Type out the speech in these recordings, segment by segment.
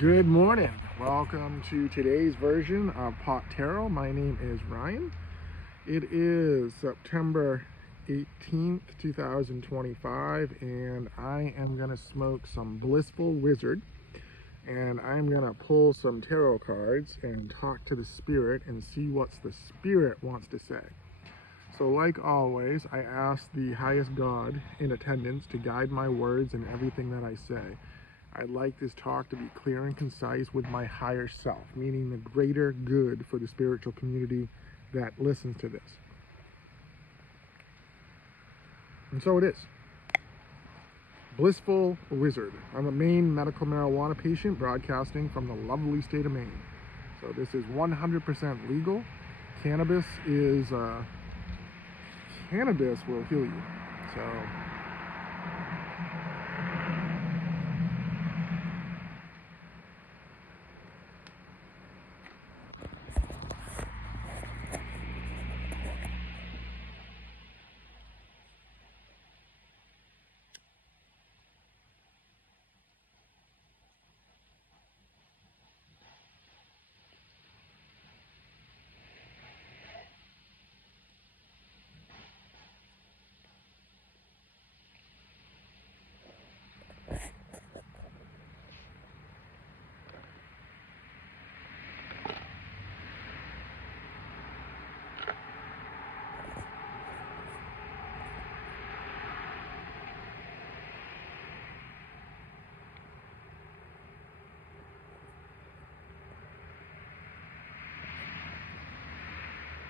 Good morning. Welcome to today's version of Pot Tarot. My name is Ryan. It is September 18th, 2025, and I am going to smoke some Blissful Wizard, and I'm going to pull some tarot cards and talk to the spirit and see what the spirit wants to say. So like always, I ask the highest God in attendance to guide my words and everything that I say. I'd like this talk to be clear and concise with my higher self, meaning the greater good for the spiritual community that listens to this. And so it is. Blissful Wizard. I'm a Maine medical marijuana patient broadcasting from the lovely state of Maine. So this is 100% legal. Cannabis will heal you. So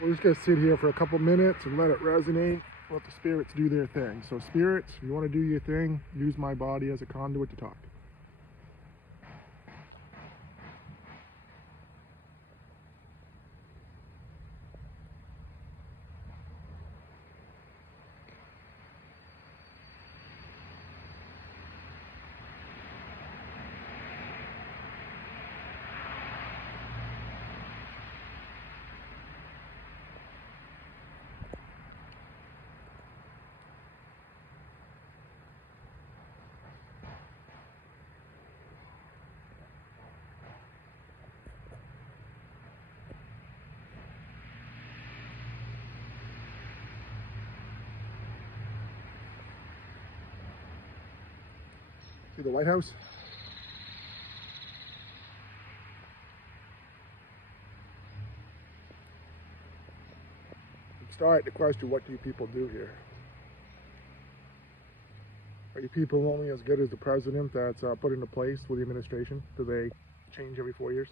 we're just going to sit here for a couple minutes and let it resonate, let the spirits do their thing. So spirits, if you want to do your thing, use my body as a conduit to talk. See the lighthouse? I'm starting to question, what do you people do here? Are you people only as good as the president that's put into place with the administration? Do they change every 4 years?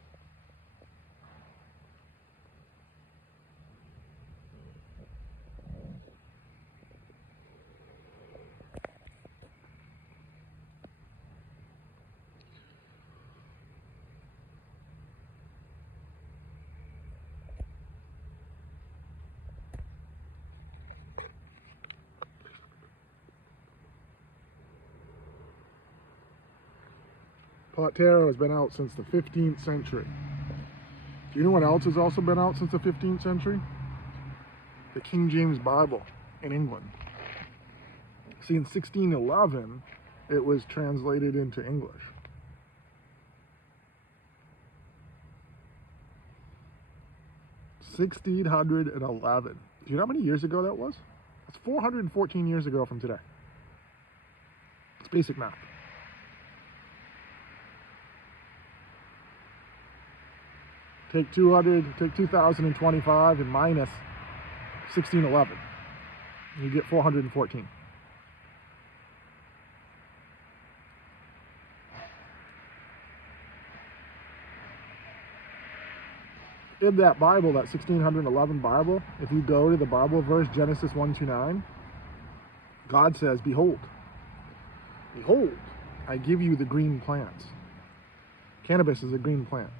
Pot tarot has been out since the 15th century. Do you know what else has also been out since the 15th century? The King James Bible in England. See, in 1611, it was translated into English. 1611. Do you know how many years ago that was? That's 414 years ago from today. It's basic math. Take 2025 and minus 1611. You get 414. In that Bible, that 1611 Bible, if you go to the Bible verse, Genesis 1:29, God says, behold, I give you the green plants. Cannabis is a green plant.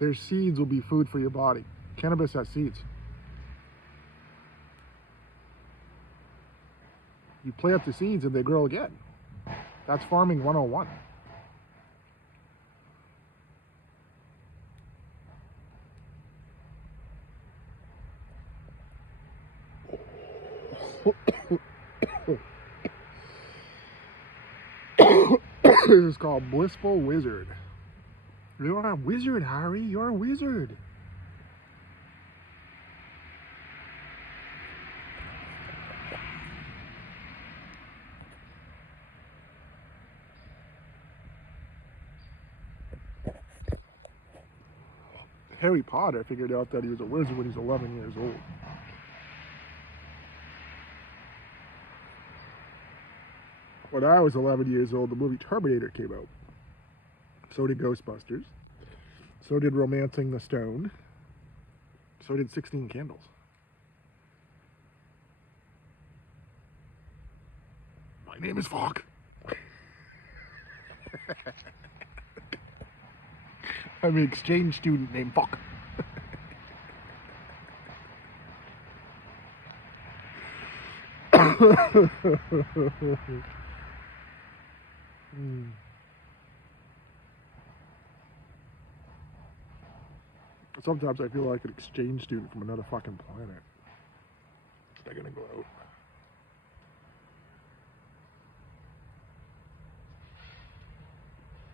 Their seeds will be food for your body. Cannabis has seeds. You plant the seeds and they grow again. That's farming 101. This is called Blissful Wizard. You're a wizard, Harry. You're a wizard. Harry Potter figured out that he was a wizard when he was 11 years old. When I was 11 years old, the movie Terminator came out. So did Ghostbusters. So did Romancing the Stone. So did 16 Candles. My name is Falk. I'm an exchange student named Falk. Sometimes I feel like an exchange student from another fucking planet. They're gonna go out.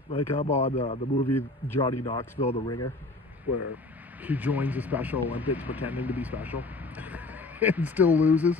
Like I'm on the movie Johnny Knoxville, The Ringer, where he joins the Special Olympics pretending to be special and still loses.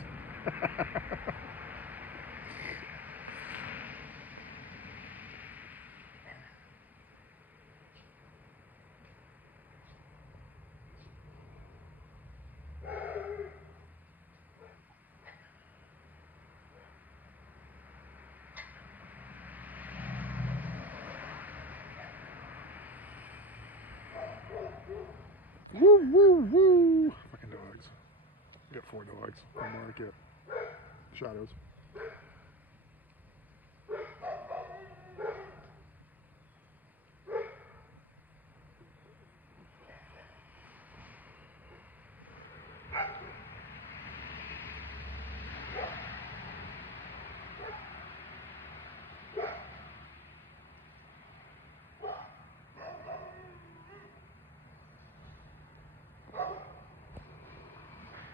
Woo, woo, woo. Fucking dogs. I got 4 dogs on market. Shadows.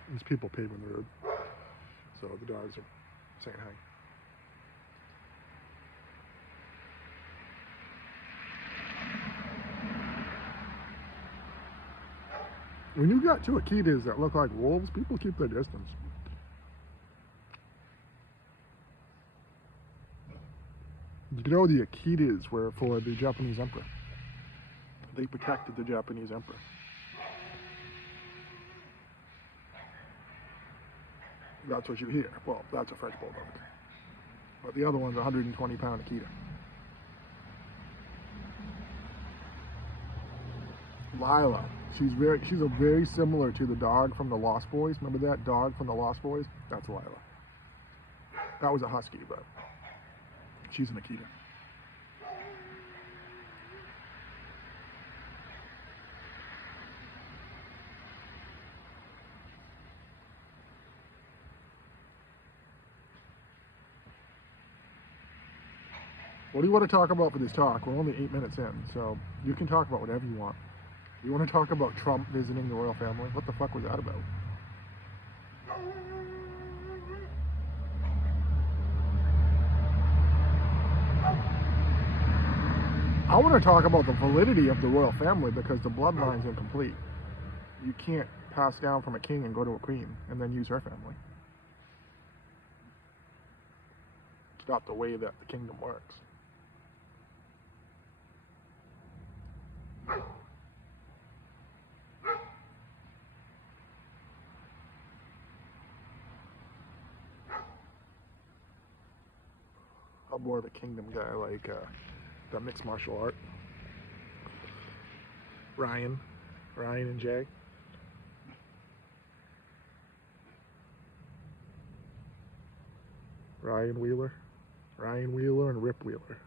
There's people paving the road, so the dogs are saying hi. When you got 2 Akitas that look like wolves, people keep their distance. You know, the Akitas were for the Japanese emperor. They protected the Japanese emperor. That's what you hear. Well, that's a French bulldog. But the other one's a 120-pound Akita. Lila. She's a very similar to the dog from the Lost Boys. Remember that dog from the Lost Boys? That's Lila. That was a husky, but she's an Akita. What do you want to talk about for this talk? We're only 8 minutes in, so you can talk about whatever you want. You want to talk about Trump visiting the royal family? What the fuck was that about? I want to talk about the validity of the royal family because the bloodline's incomplete. You can't pass down from a king and go to a queen and then use her family. It's not the way that the kingdom works. I'm more of a kingdom guy, like the mixed martial art. Ryan and Jay. Ryan Wheeler and Rip Wheeler.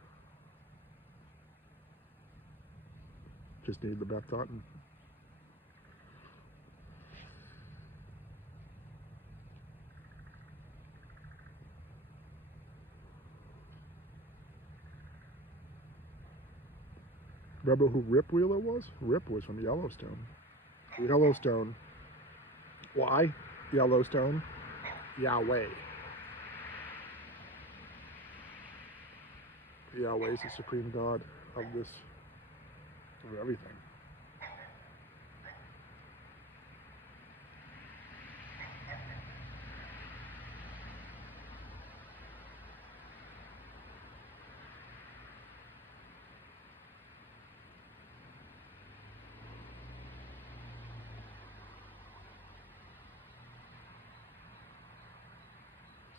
Just need the Beth Taunton. Remember who Rip Wheeler was? Rip was from Yellowstone. Yellowstone. Why? Yellowstone. Yahweh. Yahweh is the supreme God of this of everything.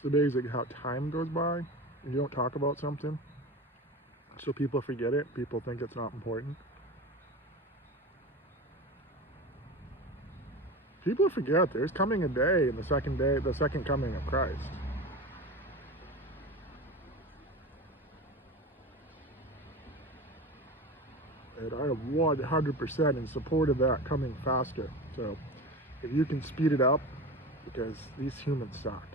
It's amazing how time goes by and you don't talk about something, so people forget it. People think it's not important. People forget there's coming a day in the second coming of Christ. And I am 100% in support of that coming faster. So if you can speed it up, because these humans suck.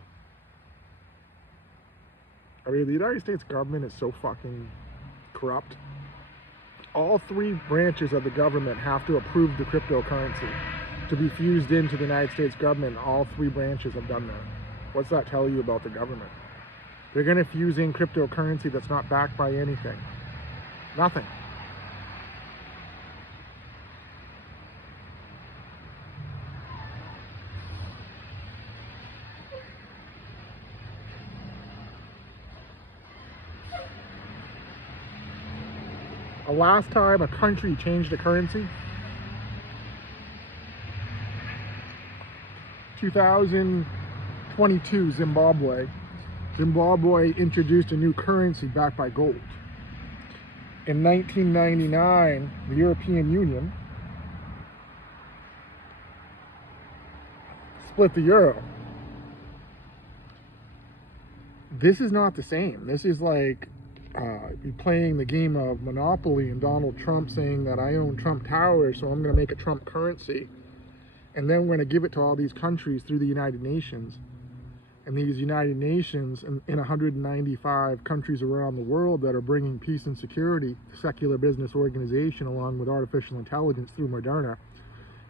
I mean, the United States government is so fucking corrupt. All three branches of the government have to approve the cryptocurrency to be fused into the United States government. All three branches have done that. What's that tell you about the government? They're going to fuse in cryptocurrency that's not backed by anything. Nothing. The last time a country changed a currency, 2022, Zimbabwe. Zimbabwe introduced a new currency backed by gold. In 1999, the European Union split the euro. This is not the same. This is like playing the game of Monopoly and Donald Trump saying that I own Trump Towers, so I'm going to make a Trump currency. And then we're going to give it to all these countries through the United Nations. And these United Nations in 195 countries around the world that are bringing peace and security, the Secular Business Organization, along with artificial intelligence through Moderna,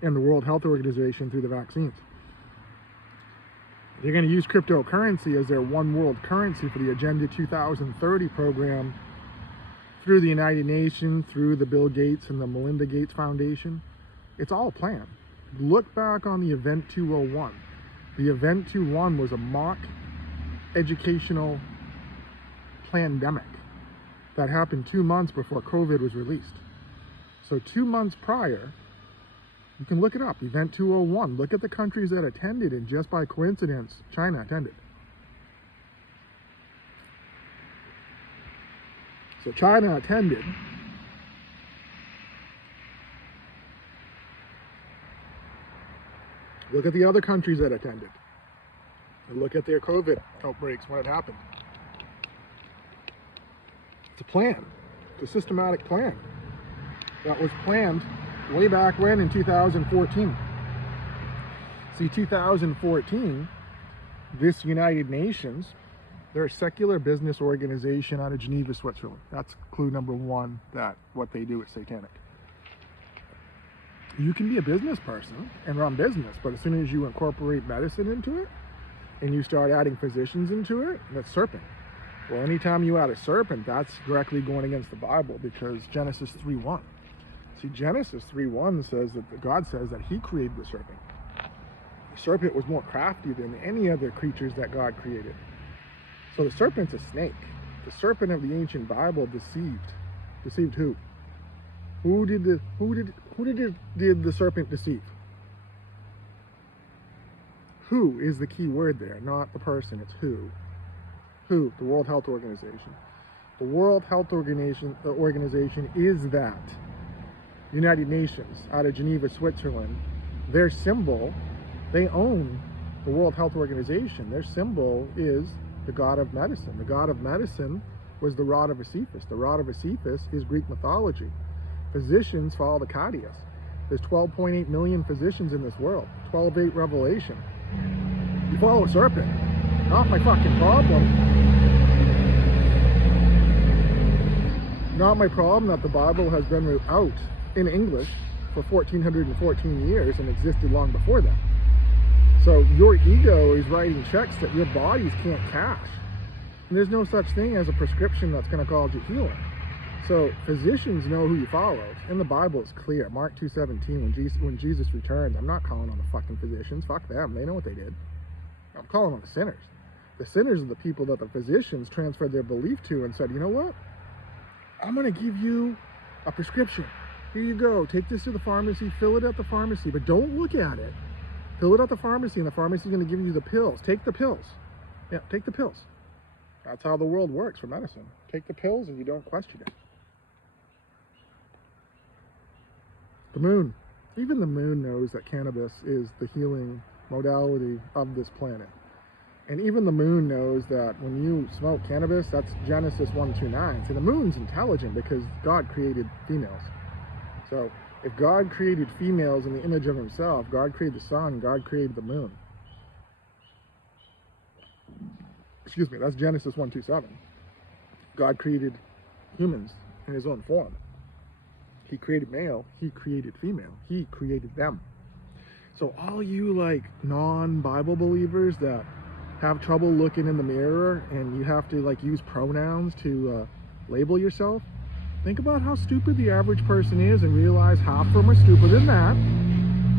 and the World Health Organization through the vaccines. They're going to use cryptocurrency as their one world currency for the Agenda 2030 program through the United Nations, through the Bill Gates and the Melinda Gates Foundation. It's all planned. Look back on the Event 201. The Event 201 was a mock educational pandemic that happened 2 months before COVID was released. So 2 months prior, you can look it up, Event 201. Look at the countries that attended, and just by coincidence, China attended. So China attended. Look at the other countries that attended. And look at their COVID outbreaks when it happened. It's a plan. It's a systematic plan that was planned way back when in 2014. See, 2014, this United Nations, they're a secular business organization out of Geneva, Switzerland. That's clue number one, that what they do is satanic. You can be a business person and run business, but as soon as you incorporate medicine into it and you start adding physicians into it, that's serpent. Well, anytime you add a serpent, that's directly going against the Bible, because Genesis 3:1. See, Genesis 3:1 says that God says that he created the serpent. The serpent was more crafty than any other creatures that God created. So the serpent's a snake. The serpent of the ancient Bible deceived. Deceived who? Who did the serpent deceive? Who is the key word there, not the person, it's who. Who? The World Health Organization. The World Health Organization is that United Nations out of Geneva, Switzerland. Their symbol, they own the World Health Organization. Their symbol is the god of medicine. The god of medicine was the rod of Sisyphus. The rod of Sisyphus is Greek mythology. Physicians follow the Cadius. There's 12.8 million physicians in this world. 12.8 Revelation. You follow a serpent. Not my fucking problem. Not my problem that the Bible has been out in English for 1414 years and existed long before that. So your ego is writing checks that your bodies can't cash. And there's no such thing as a prescription that's going to cause you healing. So physicians know who you follow. In the Bible, it's clear. Mark 2:17, when Jesus returns, I'm not calling on the fucking physicians. Fuck them. They know what they did. I'm calling on the sinners. The sinners are the people that the physicians transferred their belief to and said, you know what? I'm going to give you a prescription. Here you go. Take this to the pharmacy. Fill it at the pharmacy. But don't look at it. Fill it at the pharmacy, and the pharmacy is going to give you the pills. Take the pills. Yeah, take the pills. That's how the world works for medicine. Take the pills and you don't question it. The moon. Even the moon knows that cannabis is the healing modality of this planet. And even the moon knows that when you smoke cannabis, that's Genesis 1:29. So the moon's intelligent because God created females. So if God created females in the image of himself, God created the sun, God created the moon. Excuse me, that's Genesis 1:27. God created humans in his own form. He created male, he created female, he created them. So all you like non-Bible believers that have trouble looking in the mirror and you have to like use pronouns to label yourself, think about how stupid the average person is and realize half of them are stupider than that.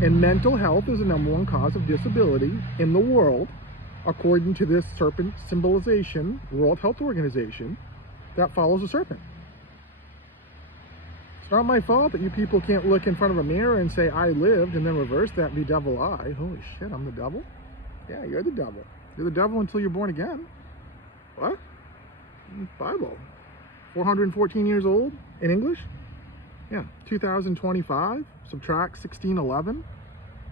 And mental health is the #1 cause of disability in the world, according to this serpent symbolization, World Health Organization, that follows a serpent. It's not my fault that you people can't look in front of a mirror and say, I lived, and then reverse that and be devil I. Holy shit, I'm the devil? Yeah, you're the devil. You're the devil until you're born again. What? Bible. 414 years old in English? Yeah, 2025, subtract 1611.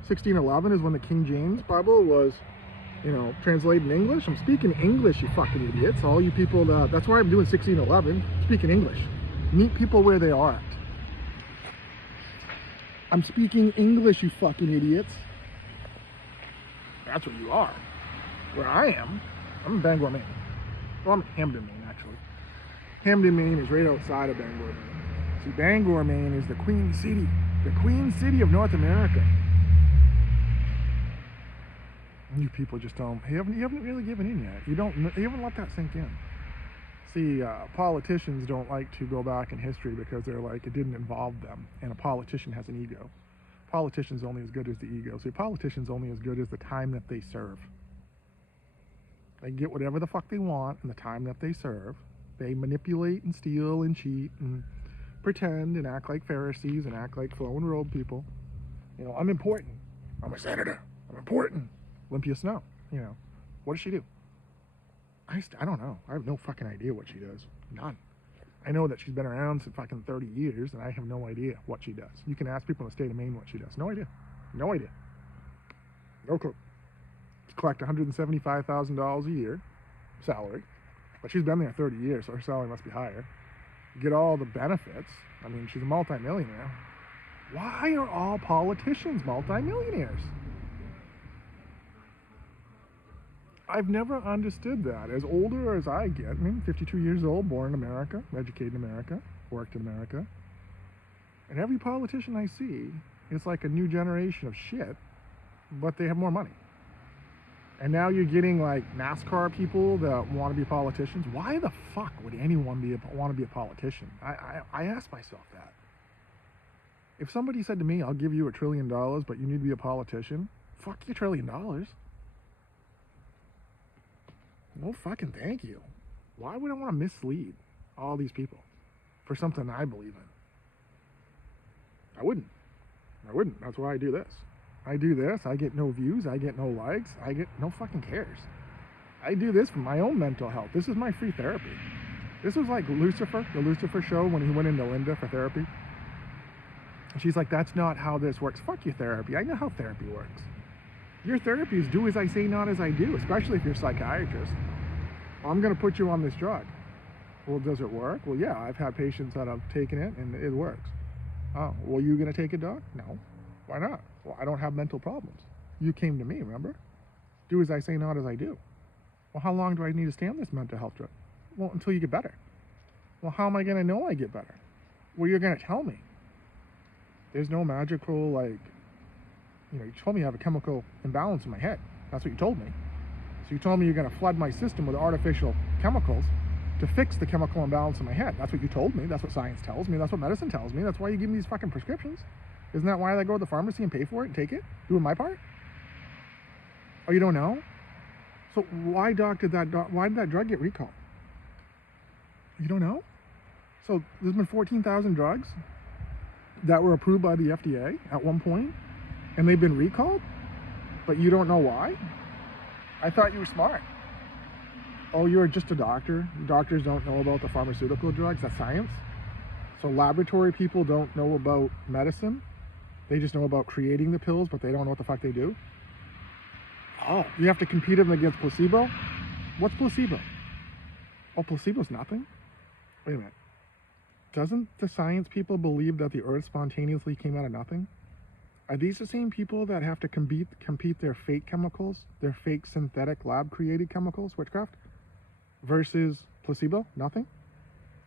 1611 is when the King James Bible was, translated in English. I'm speaking English, you fucking idiots. All you people, that's why I'm doing 1611, speaking English. Meet people where they are at. I'm speaking English, you fucking idiots. That's what you are. Where I am, I'm in Bangor, Maine. Well, I'm in Hamden, Maine, actually. Hamden, Maine is right outside of Bangor, Maine. See, Bangor, Maine is the Queen City of North America. You people just don't, you haven't really given in yet. You haven't let that sink in. See, politicians don't like to go back in history because they're like, it didn't involve them. And a politician has an ego. Politician's only as good as the ego. See, a politician's only as good as the time that they serve. They get whatever the fuck they want in the time that they serve. They manipulate and steal and cheat and pretend and act like Pharisees and act like flowing robe people. I'm important. I'm a senator. I'm important. Olympia Snow, what does she do? I don't know. I have no fucking idea what she does. None. I know that she's been around for fucking 30 years, and I have no idea what she does. You can ask people in the state of Maine what she does. No idea. No idea. No clue. She collects $175,000 a year salary, but she's been there 30 years, so her salary must be higher. Get all the benefits. I mean, she's a multimillionaire. Why are all politicians multimillionaires? I've never understood that. As older as I get, 52 years old, born in America, educated in America, worked in America, and every politician I see, it's like a new generation of shit, but they have more money. And now you're getting like NASCAR people that want to be politicians. Why the fuck would anyone want to be a politician? I ask myself that. If somebody said to me, I'll give you $1 trillion, but you need to be a politician, fuck your $1 trillion. No fucking thank you. Why would I want to mislead all these people for something I believe in? I wouldn't. That's why I do this. I do this. I get no views. I get no likes. I get no fucking cares. I do this for my own mental health. This is my free therapy. This was like Lucifer, the Lucifer show, when he went into Linda for therapy. And she's like, that's not how this works. Fuck your therapy. I know how therapy works. Your therapy is do as I say, not as I do, especially if you're a psychiatrist. Well, I'm going to put you on this drug. Well, does it work? Well, yeah, I've had patients that have taken it and it works. Oh, well, you going to take it, doc? No. Why not? Well, I don't have mental problems. You came to me, remember? Do as I say, not as I do. Well, how long do I need to stay on this mental health drug? Well, until you get better. Well, how am I going to know I get better? Well, you're going to tell me. There's no magical, like, you told me I have a chemical imbalance in my head. That's what you told me. So you told me you're going to flood my system with artificial chemicals to to fix the chemical imbalance in my head. That's what you told me. That's what science tells me. That's what medicine tells me. That's why you give me these fucking prescriptions. Isn't that why I go to the pharmacy and pay for it and take it? Doing my part? Oh, you don't know? So why did that drug get recalled? You don't know? So there's been 14,000 drugs that were approved by the FDA at one point, and they've been recalled, but you don't know why? I thought you were smart. Oh, you're just a doctor. Doctors don't know about the pharmaceutical drugs. That's science. So laboratory people don't know about medicine. They just know about creating the pills, but they don't know what the fuck they do. Oh, you have to compete them against placebo? What's placebo? Oh, placebo's nothing? Wait a minute. Doesn't the science people believe that the earth spontaneously came out of nothing? Are these the same people that have to compete their fake chemicals, their fake synthetic lab-created chemicals, witchcraft, versus placebo? Nothing?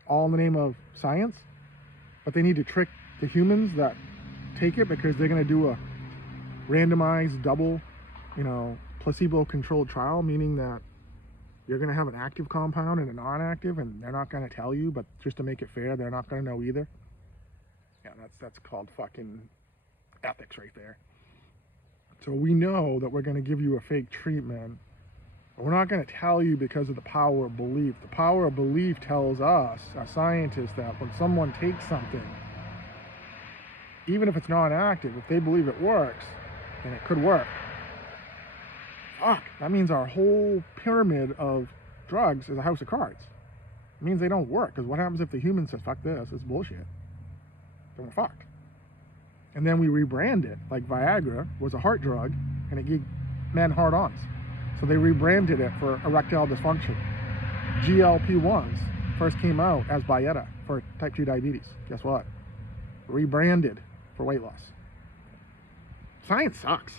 All in the name of science? But they need to trick the humans that take it because they're going to do a randomized double, placebo-controlled trial, meaning that you're going to have an active compound and a non-active, and they're not going to tell you, but just to make it fair, they're not going to know either. Yeah, that's called fucking ethics right there. So we know that we're going to give you a fake treatment, but we're not going to tell you because of the power of belief. The power of belief tells us, as scientists, that when someone takes something, even if it's non-active, if they believe it works, then it could work. Fuck, that means our whole pyramid of drugs is a house of cards. It means they don't work, because what happens if the human says, fuck this, it's bullshit? Then we're fucked. And then we rebrand it, like Viagra was a heart drug, and it gave men hard-ons. So they rebranded it for erectile dysfunction. GLP-1s first came out as Byetta for type 2 diabetes. Guess what? Rebranded for weight loss. Science sucks.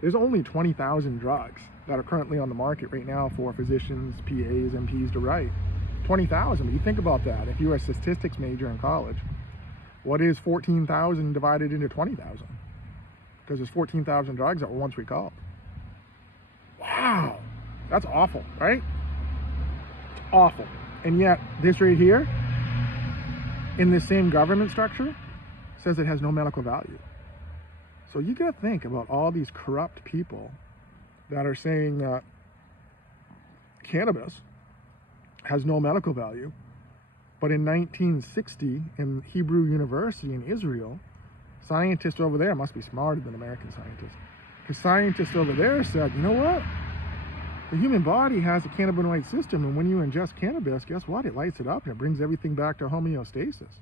There's only 20,000 drugs that are currently on the market right now for physicians, PAs, MPs to write. 20,000, but you think about that. If you were a statistics major in college, what is 14,000 divided into 20,000? Because there's 14,000 drugs that were once recalled. Wow, that's awful, right? It's awful. And yet, this right here, in this same government structure, says it has no medical value. So you gotta think about all these corrupt people that are saying that cannabis has no medical value, but in 1960 in Hebrew University in Israel, scientists over there must be smarter than American scientists, because scientists over there said, you know what? The human body has a cannabinoid system, and when you ingest cannabis, guess what? It lights it up and it brings everything back to homeostasis.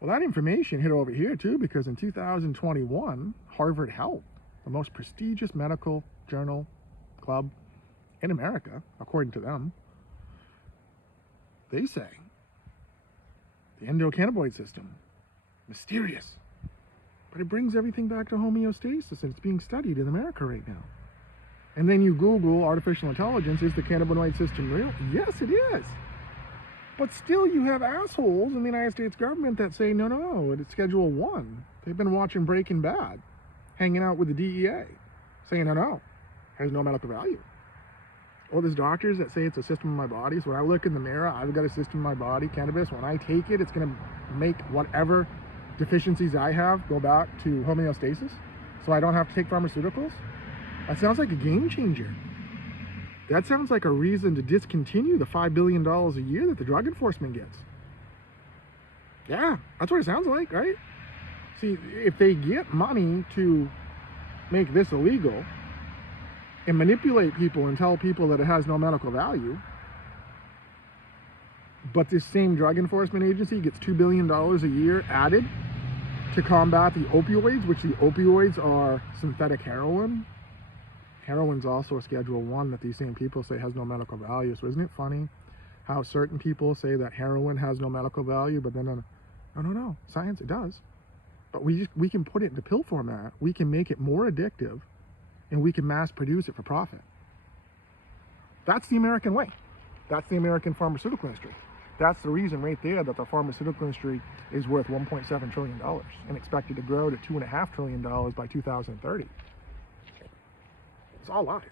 Well, that information hit over here too, because in 2021, Harvard Health, the most prestigious medical journal club in America, according to them, they say the endocannabinoid system, mysterious, but it brings everything back to homeostasis, and it's being studied in America right now. And then you Google artificial intelligence, is the cannabinoid system real? Yes, it is. But still you have assholes in the United States government that say, no, it's Schedule 1. They've been watching Breaking Bad, hanging out with the DEA, saying, no, has no medical value. Or there's doctors that say it's a system in my body. So when I look in the mirror, I've got a system in my body, cannabis. When I take it, it's going to make whatever deficiencies I have go back to homeostasis, so I don't have to take pharmaceuticals. That sounds like a game changer. That sounds like a reason to discontinue the $5 billion a year that the drug enforcement gets. Yeah, that's what it sounds like, right? See, if they get money to make this illegal and manipulate people and tell people that it has no medical value, but this same drug enforcement agency gets $2 billion a year added to combat the opioids, which the opioids are synthetic heroin. Heroin's also a Schedule 1 that these same people say has no medical value. So isn't it funny how certain people say that heroin has no medical value, but then no, science, it does. But we can put it into pill format. We can make it more addictive, and we can mass produce it for profit. That's the American way. That's the American pharmaceutical industry. That's the reason right there that the pharmaceutical industry is worth $1.7 trillion and expected to grow to $2.5 trillion by 2030. It's all lies.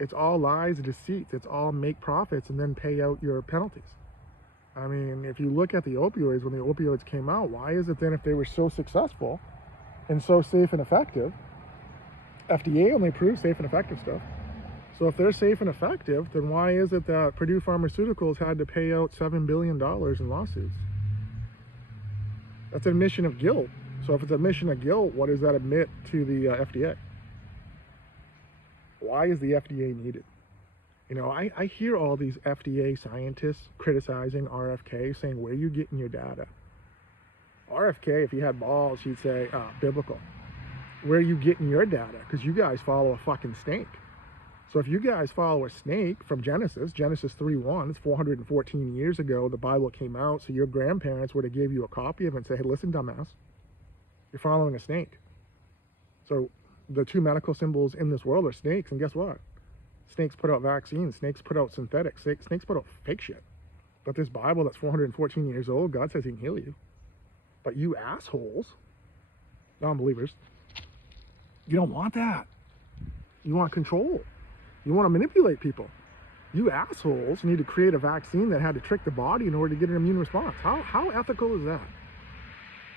It's all lies and deceits. It's all make profits and then pay out your penalties. I mean, if you look at the opioids, when the opioids came out, why is it then, if they were so successful and so safe and effective, FDA only approves safe and effective stuff. So if they're safe and effective, then why is it that Purdue Pharmaceuticals had to pay out $7 billion in lawsuits? That's an admission of guilt. So if it's an admission of guilt, what does that admit to the FDA? Why is the FDA needed? You know, I hear all these FDA scientists criticizing RFK, saying, where are you getting your data? RFK, if he had balls, he'd say, biblical. Where are you getting your data? Because you guys follow a fucking snake. So if you guys follow a snake from Genesis 3:1, it's 414 years ago, the Bible came out, so your grandparents would have gave you a copy of it and say, hey, listen, dumbass, you're following a snake. So the two medical symbols in this world are snakes, and guess what? Snakes put out vaccines, snakes put out synthetics, snakes put out fake shit. But this Bible that's 414 years old, God says he can heal you. But you assholes, non-believers, you don't want that. You want control. You want to manipulate people. You assholes need to create a vaccine that had to trick the body in order to get an immune response. How ethical is that?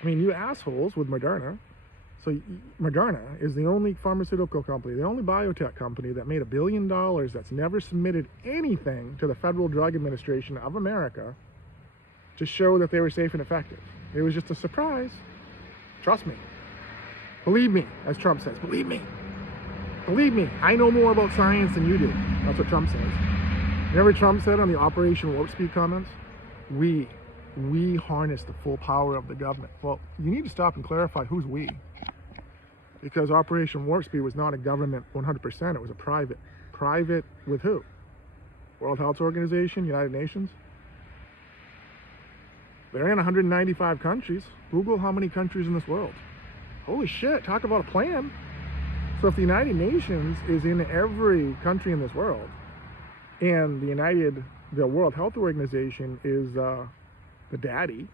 I mean, you assholes with Moderna. So Moderna is the only pharmaceutical company, the only biotech company that made $1 billion that's never submitted anything to the Federal Drug Administration of America to show that they were safe and effective. It was just a surprise. Trust me. Believe me, as Trump says. Believe me. Believe me, I know more about science than you do. That's what Trump says. Remember Trump said on the Operation Warp Speed comments? We harness the full power of the government. Well, you need to stop and clarify who's we. Because Operation Warp Speed was not a government 100%, it was a private. Private with who? World Health Organization, United Nations? They're in 195 countries. Google how many countries in this world. Holy shit, talk about a plan. So if the United Nations is in every country in this world, and the World Health Organization is the daddy,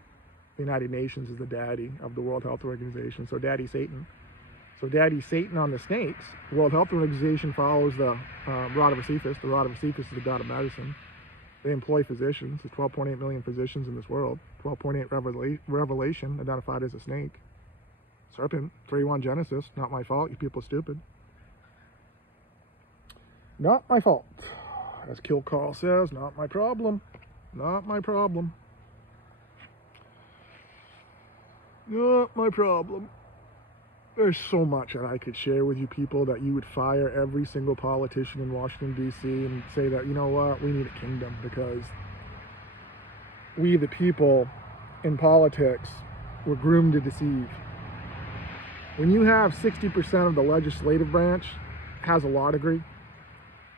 the United Nations is the daddy of the World Health Organization, so Daddy Satan. So Daddy Satan on the snakes, the World Health Organization follows the rod of Josephus. The rod of Josephus is the god of medicine. They employ physicians. There's 12.8 million physicians in this world. 12.8 Revelation identified as a snake. Serpent, 3:1 Genesis, not my fault, you people are stupid. Not my fault. As Kill Carl says, not my problem. Not my problem. Not my problem. There's so much that I could share with you people that you would fire every single politician in Washington, D.C. and say that, you know what, we need a kingdom because we, the people in politics, were groomed to deceive. When you have 60% of the legislative branch has a law degree,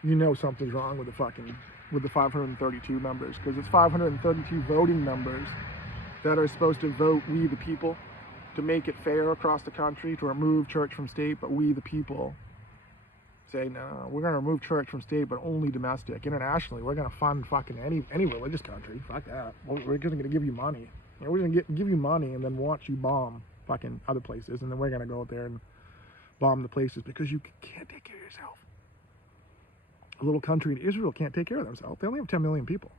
you know something's wrong with the 532 members, because it's 532 voting members that are supposed to vote we the people to make it fair across the country, to remove church from state, but we the people say, no, we're going to remove church from state, but only domestic. Internationally, we're going to fund fucking any religious country. Fuck that. We're just going to give you money. We're going to give you money and then watch you bomb fucking other places, and then we're going to go out there and bomb the places because you can't take care of yourself. A little country in Israel can't take care of themselves. They only have 10 million people.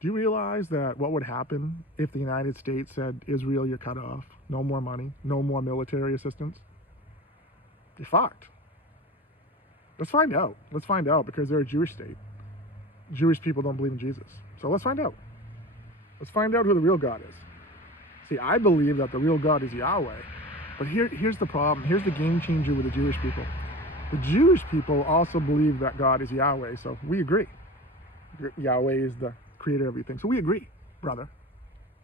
Do you realize that what would happen if the United States said, Israel, you're cut off, no more money, no more military assistance? You're fucked. Let's find out. Let's find out, because they're a Jewish state. Jewish people don't believe in Jesus. So let's find out. Let's find out who the real God is. See, I believe that the real God is Yahweh. But here's the problem. Here's the game changer with the Jewish people. The Jewish people also believe that God is Yahweh, so we agree. Yahweh is the creator of everything. So we agree, brother.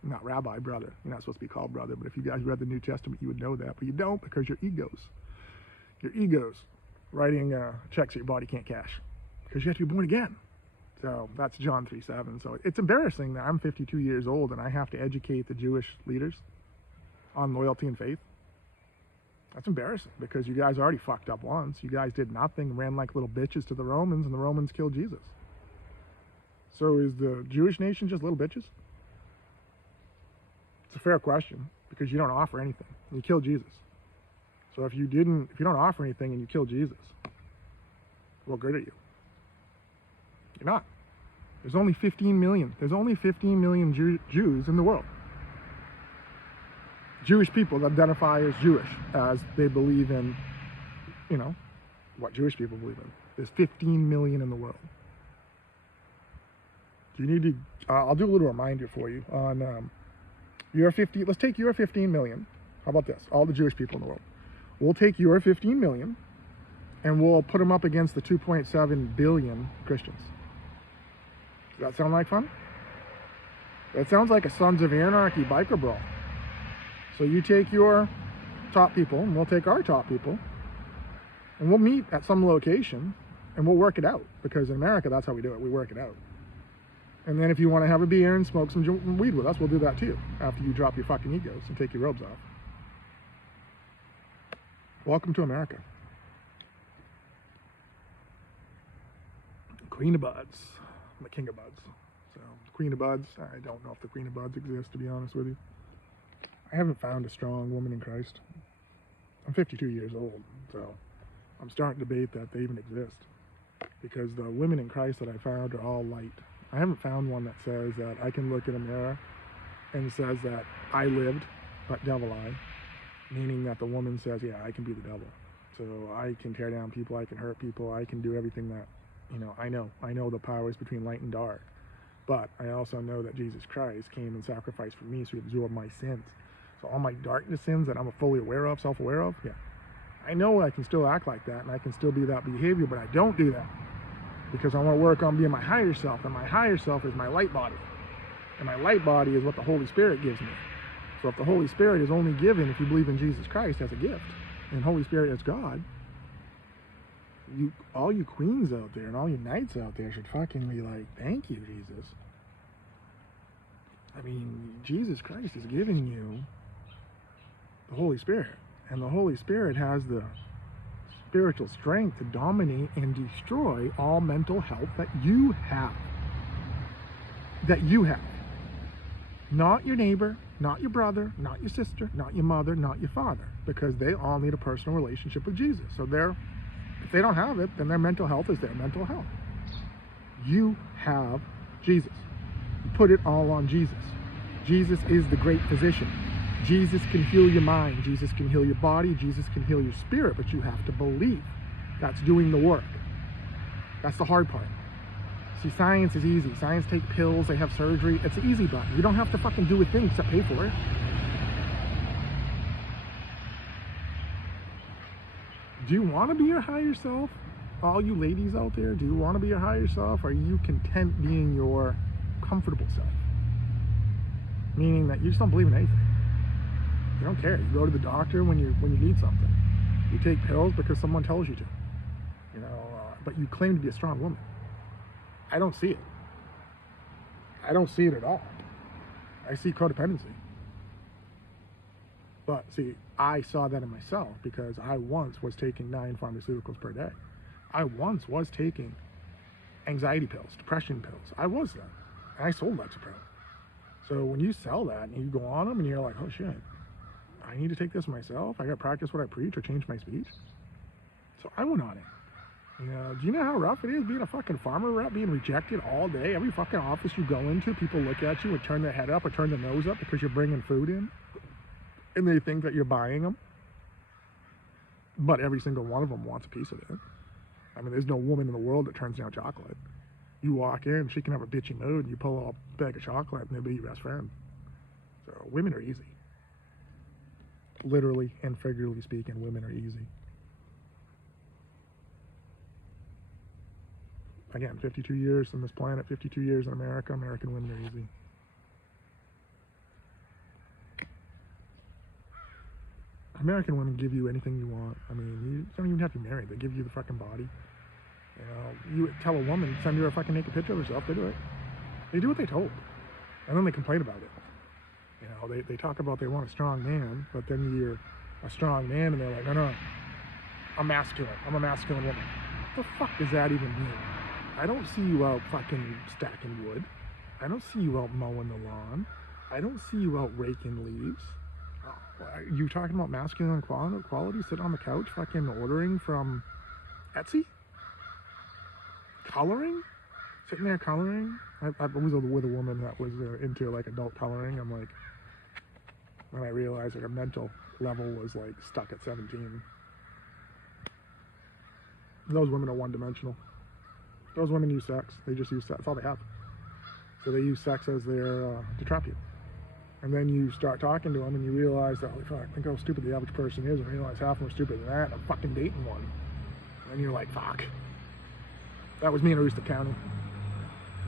Not rabbi, brother. You're not supposed to be called brother, but if you guys read the New Testament, you would know that. But you don't, because your egos. Your egos writing checks that your body can't cash. Because you have to be born again. So that's John 3:7. So it's embarrassing that I'm 52 years old and I have to educate the Jewish leaders on loyalty and faith. That's embarrassing, because you guys already fucked up once. You guys did nothing, ran like little bitches to the Romans, and the Romans killed Jesus. So is the Jewish nation just little bitches? It's a fair question, because you don't offer anything. You kill Jesus. So if you don't offer anything and you kill Jesus, What good are you? You're not. There's only 15 million. There's only 15 million Jews in the world. Jewish people identify as Jewish, as they believe in, what Jewish people believe in. There's 15 million in the world. You need to, I'll do a little reminder for you on let's take your 15 million. How about this? All the Jewish people in the world. We'll take your 15 million and we'll put them up against the 2.7 billion Christians. Does that sound like fun? That sounds like a Sons of Anarchy biker brawl. So you take your top people and we'll take our top people and we'll meet at some location and we'll work it out, because in America that's how we do it. We work it out. And then if you want to have a beer and smoke some weed with us, we'll do that too, after you drop your fucking egos and take your robes off. Welcome to America. Queen of Buds. I'm the king of buds. So, Queen of Buds, I don't know if the Queen of Buds exists, to be honest with you. I haven't found a strong woman in Christ. I'm 52 years old, so I'm starting to debate that they even exist. Because the women in Christ that I found are all light. I haven't found one that says that I can look in a mirror and says that I lived, but devil I. Meaning that the woman says, yeah, I can be the devil. So I can tear down people, I can hurt people, I can do everything that, I know the powers between light and dark. But I also know that Jesus Christ came and sacrificed for me, so he absorbed my sins. So all my darkness sins that I'm fully aware of, self-aware of, yeah. I know I can still act like that and I can still be that behavior, but I don't do that. Because I want to work on being my higher self, and my higher self is my light body. And my light body is what the Holy Spirit gives me. So if the Holy Spirit is only given if you believe in Jesus Christ as a gift, and Holy Spirit as God, all you queens out there and all you knights out there should fucking be like, thank you, Jesus. I mean, Jesus Christ is giving you the Holy Spirit. And the Holy Spirit has the spiritual strength to dominate and destroy all mental health that you have. That you have. Not your neighbor, not your brother, not your sister, not your mother, not your father. Because they all need a personal relationship with Jesus. So if they don't have it, then their mental health is their mental health. You have Jesus. You put it all on Jesus. Jesus is the great physician. Jesus can heal your mind. Jesus can heal your body. Jesus can heal your spirit, but you have to believe. That's doing the work. That's the hard part. See, science is easy. Science take pills, they have surgery. It's the easy button. You don't have to fucking do a thing except pay for it. Do you want to be your higher self? All you ladies out there, do you want to be your higher self? Or are you content being your comfortable self? Meaning that you just don't believe in anything. You don't care. You go to the doctor when you need something. You take pills because someone tells you to. But you claim to be a strong woman. I don't see it. I don't see it at all. I see codependency. But see, I saw that in myself because I once was taking 9 pharmaceuticals per day. I once was taking anxiety pills, depression pills. I was that. And I sold Lexapro. So when you sell that and you go on them and you're like, oh shit, I need to take this myself. I got to practice what I preach or change my speech. So I went on it. Do you know how rough it is being a fucking farmer rep, being rejected all day? Every fucking office you go into, people look at you and turn their head up or turn their nose up because you're bringing food in. And they think that you're buying them. But every single one of them wants a piece of it. I mean, there's no woman in the world that turns down chocolate. You walk in, she can have a bitchy mood, and you pull out a bag of chocolate, and they'll be your best friend. So women are easy. Literally and figuratively speaking, women are easy. Again, 52 years on this planet, 52 years in America, American women are easy. American women give you anything you want. I mean, you don't even have to be married. They give you the fucking body. You tell a woman, send her a fucking naked picture of herself, they do it. They do what they told. And then they complain about it. They talk about they want a strong man, but then you're a strong man and they're like, no, I'm masculine. I'm a masculine woman. What the fuck does that even mean? I don't see you out fucking stacking wood. I don't see you out mowing the lawn. I don't see you out raking leaves. Are you talking about masculine quality? Sitting on the couch fucking ordering from Etsy? coloring, sitting there coloring. I was with a woman that was into like adult coloring. I'm like, when I realized that her mental level was like stuck at 17. Those women are one-dimensional. Those women use sex. They just use sex. That's all they have. So they use sex as their to trap you. And then you start talking to them and you realize that, holy fuck, think how stupid the average person is, and realize half of them are stupider than that, and I'm fucking dating one. And then you're like, fuck. That was me in Aroostook County.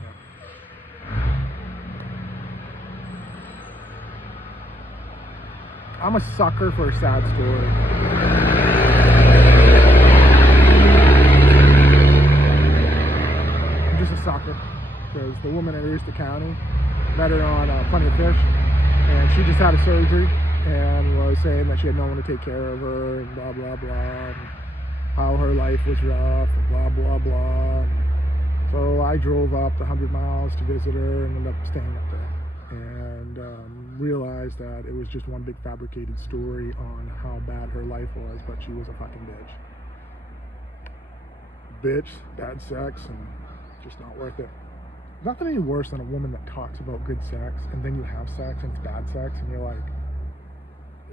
Yeah. I'm a sucker for a sad story. I'm just a sucker. Because the woman in Aroostook County, met her on Plenty of Fish, and she just had a surgery and was saying that she had no one to take care of her and blah blah blah, and how her life was rough and blah blah blah. And so I drove up the 100 miles to visit her and ended up staying up there, and realized that it was just one big fabricated story on how bad her life was, but she was a fucking bitch, bad sex, and just not worth it. Nothing any worse than a woman that talks about good sex and then you have sex and it's bad sex and you're like,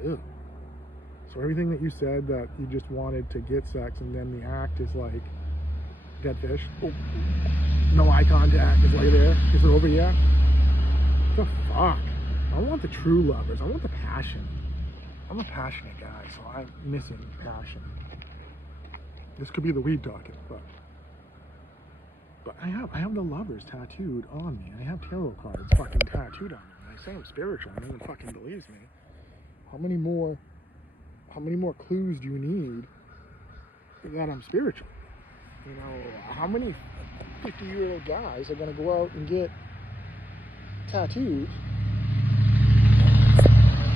ew. So everything that you said that you just wanted to get sex, and then the act is like dead fish. Oh, no eye contact. Is like there. Is it over yet? What the fuck? I want the true lovers. I want the passion. I'm a passionate guy, so I'm missing passion. This could be the weed talking, but I have the lovers tattooed on me. I have tarot cards fucking tattooed on me. I say I'm spiritual, and no one fucking believes me. How many more clues do you need that I'm spiritual? You know, how many 50-year-old guys are gonna go out and get tattoos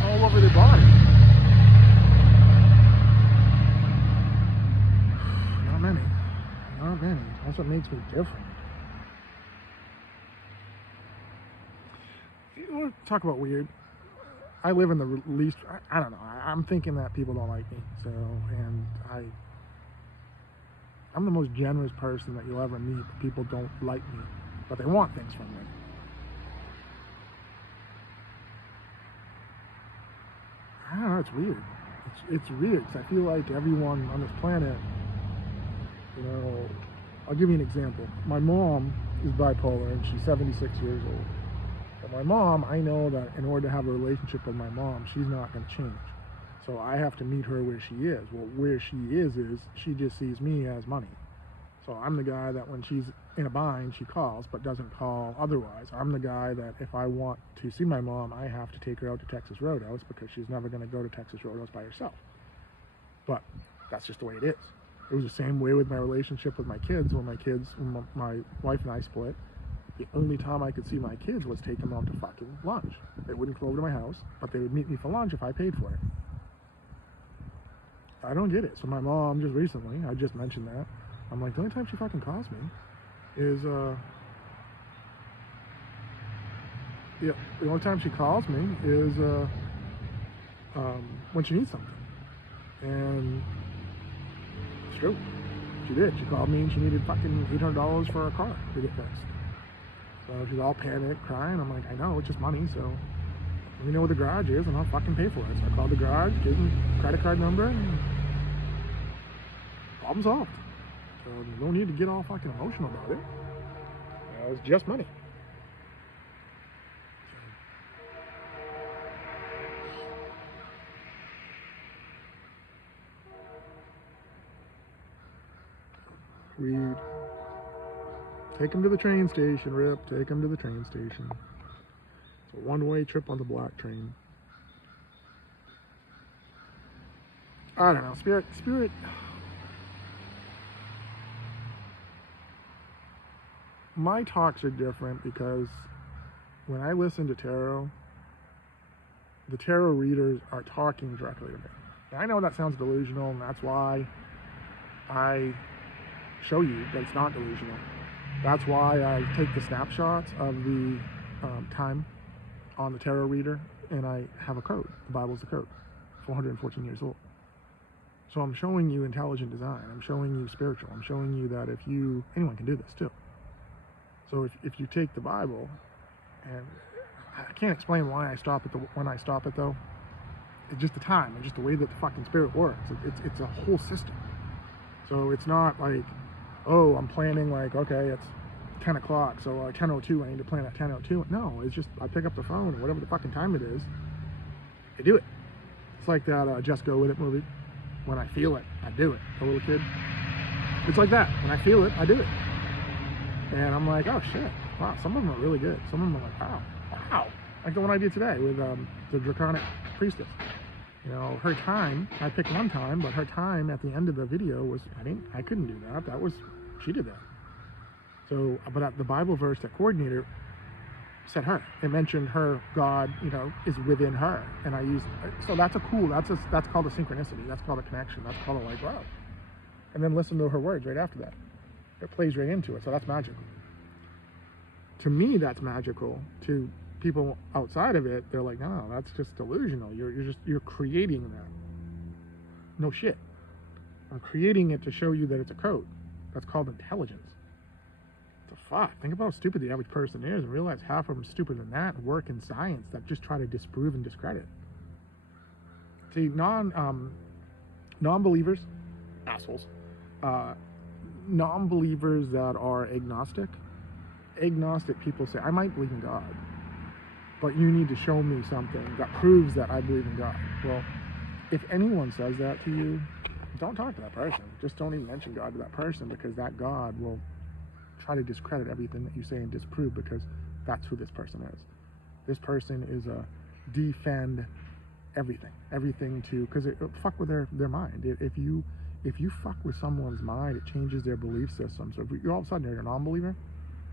all over their body? Not many. Not many. That's what makes me different. You want to talk about weird? I live in the least, I don't know, I'm thinking that people don't like me, so, and I'm the most generous person that you'll ever meet, but people don't like me, but they want things from me. I don't know, it's weird. It's weird, because I feel like everyone on this planet, you know, I'll give you an example. My mom is bipolar, and she's 76 years old. But my mom, I know that in order to have a relationship with my mom, she's not going to change. So I have to meet her where she is. Well, where she is she just sees me as money. So I'm the guy that when she's in a bind, she calls, but doesn't call otherwise. I'm the guy that if I want to see my mom, I have to take her out to Texas Roadhouse, because she's never going to go to Texas Roadhouse by herself. But that's just the way it is. It was the same way with my relationship with my kids. When my wife and I split, the only time I could see my kids was take them out to fucking lunch. They wouldn't come over to my house, but they would meet me for lunch if I paid for it. I don't get it. So my mom just recently, I just mentioned that, I'm like, the only time she fucking calls me is, the only time she calls me is, when she needs something. And it's true. She did. She called me and she needed fucking $800 for a car to get fixed. So she's all panicked, crying. I'm like, I know, it's just money, so let me know where the garage is and I'll fucking pay for it. So I called the garage, gave them credit card number, and problem solved. So no need to get all fucking emotional about it. It was just money. Weed. Take him to the train station, Rip. Take him to the train station. It's a one-way trip on the black train. I don't know. Spirit. My talks are different because when I listen to tarot, the tarot readers are talking directly to me. And I know that sounds delusional, and that's why I show you that it's not delusional. That's why I take the snapshots of the time on the tarot reader, and I have a code. The Bible's the code. 414 years old. So I'm showing you intelligent design. I'm showing you spiritual. I'm showing you that anyone can do this too. So if you take the Bible, and I can't explain why I stop it when I stop it though. It's just the time and just the way that the fucking spirit works. It's a whole system. So it's not like, oh, I'm planning like, okay, it's 10 o'clock, so 10:02, I need to plan at 10:02. No, it's just I pick up the phone, whatever the fucking time it is, I do it. It's like that Just Go With It movie. When I feel it, I do it. The little kid. It's like that. When I feel it, I do it. And I'm like, oh shit, wow, some of them are really good. Some of them are like, wow. Like the one I did today with the Draconic Priestess. You know, her time, I picked one time, but her time at the end of the video was, I couldn't do that. She did that. So, but the Bible verse that coordinator said her. It mentioned her, God, you know, is within her. And I used, so that's that's called a synchronicity. That's called a connection. That's called a like, wow. And then listen to her words right after that. It plays right into it. So that's magical. To me, that's magical. To people outside of it, they're like, no, that's just delusional. You're creating that. No shit. I'm creating it to show you that it's a code. That's called intelligence. It's a fuck. Think about how stupid the average person is and realize half of them are stupider than that and work in science that just try to disprove and discredit. See, non-believers, assholes. Non-believers that are agnostic people say, I might believe in God, but you need to show me something that proves that I believe in God. Well, if anyone says that to you, don't talk to that person. Just don't even mention God to that person, because that God will try to discredit everything that you say and disprove, because that's who this person is. This person is a defend everything to, because it fuck with their mind. If you fuck with someone's mind, it changes their belief system. So if you're all of a sudden you're a non-believer,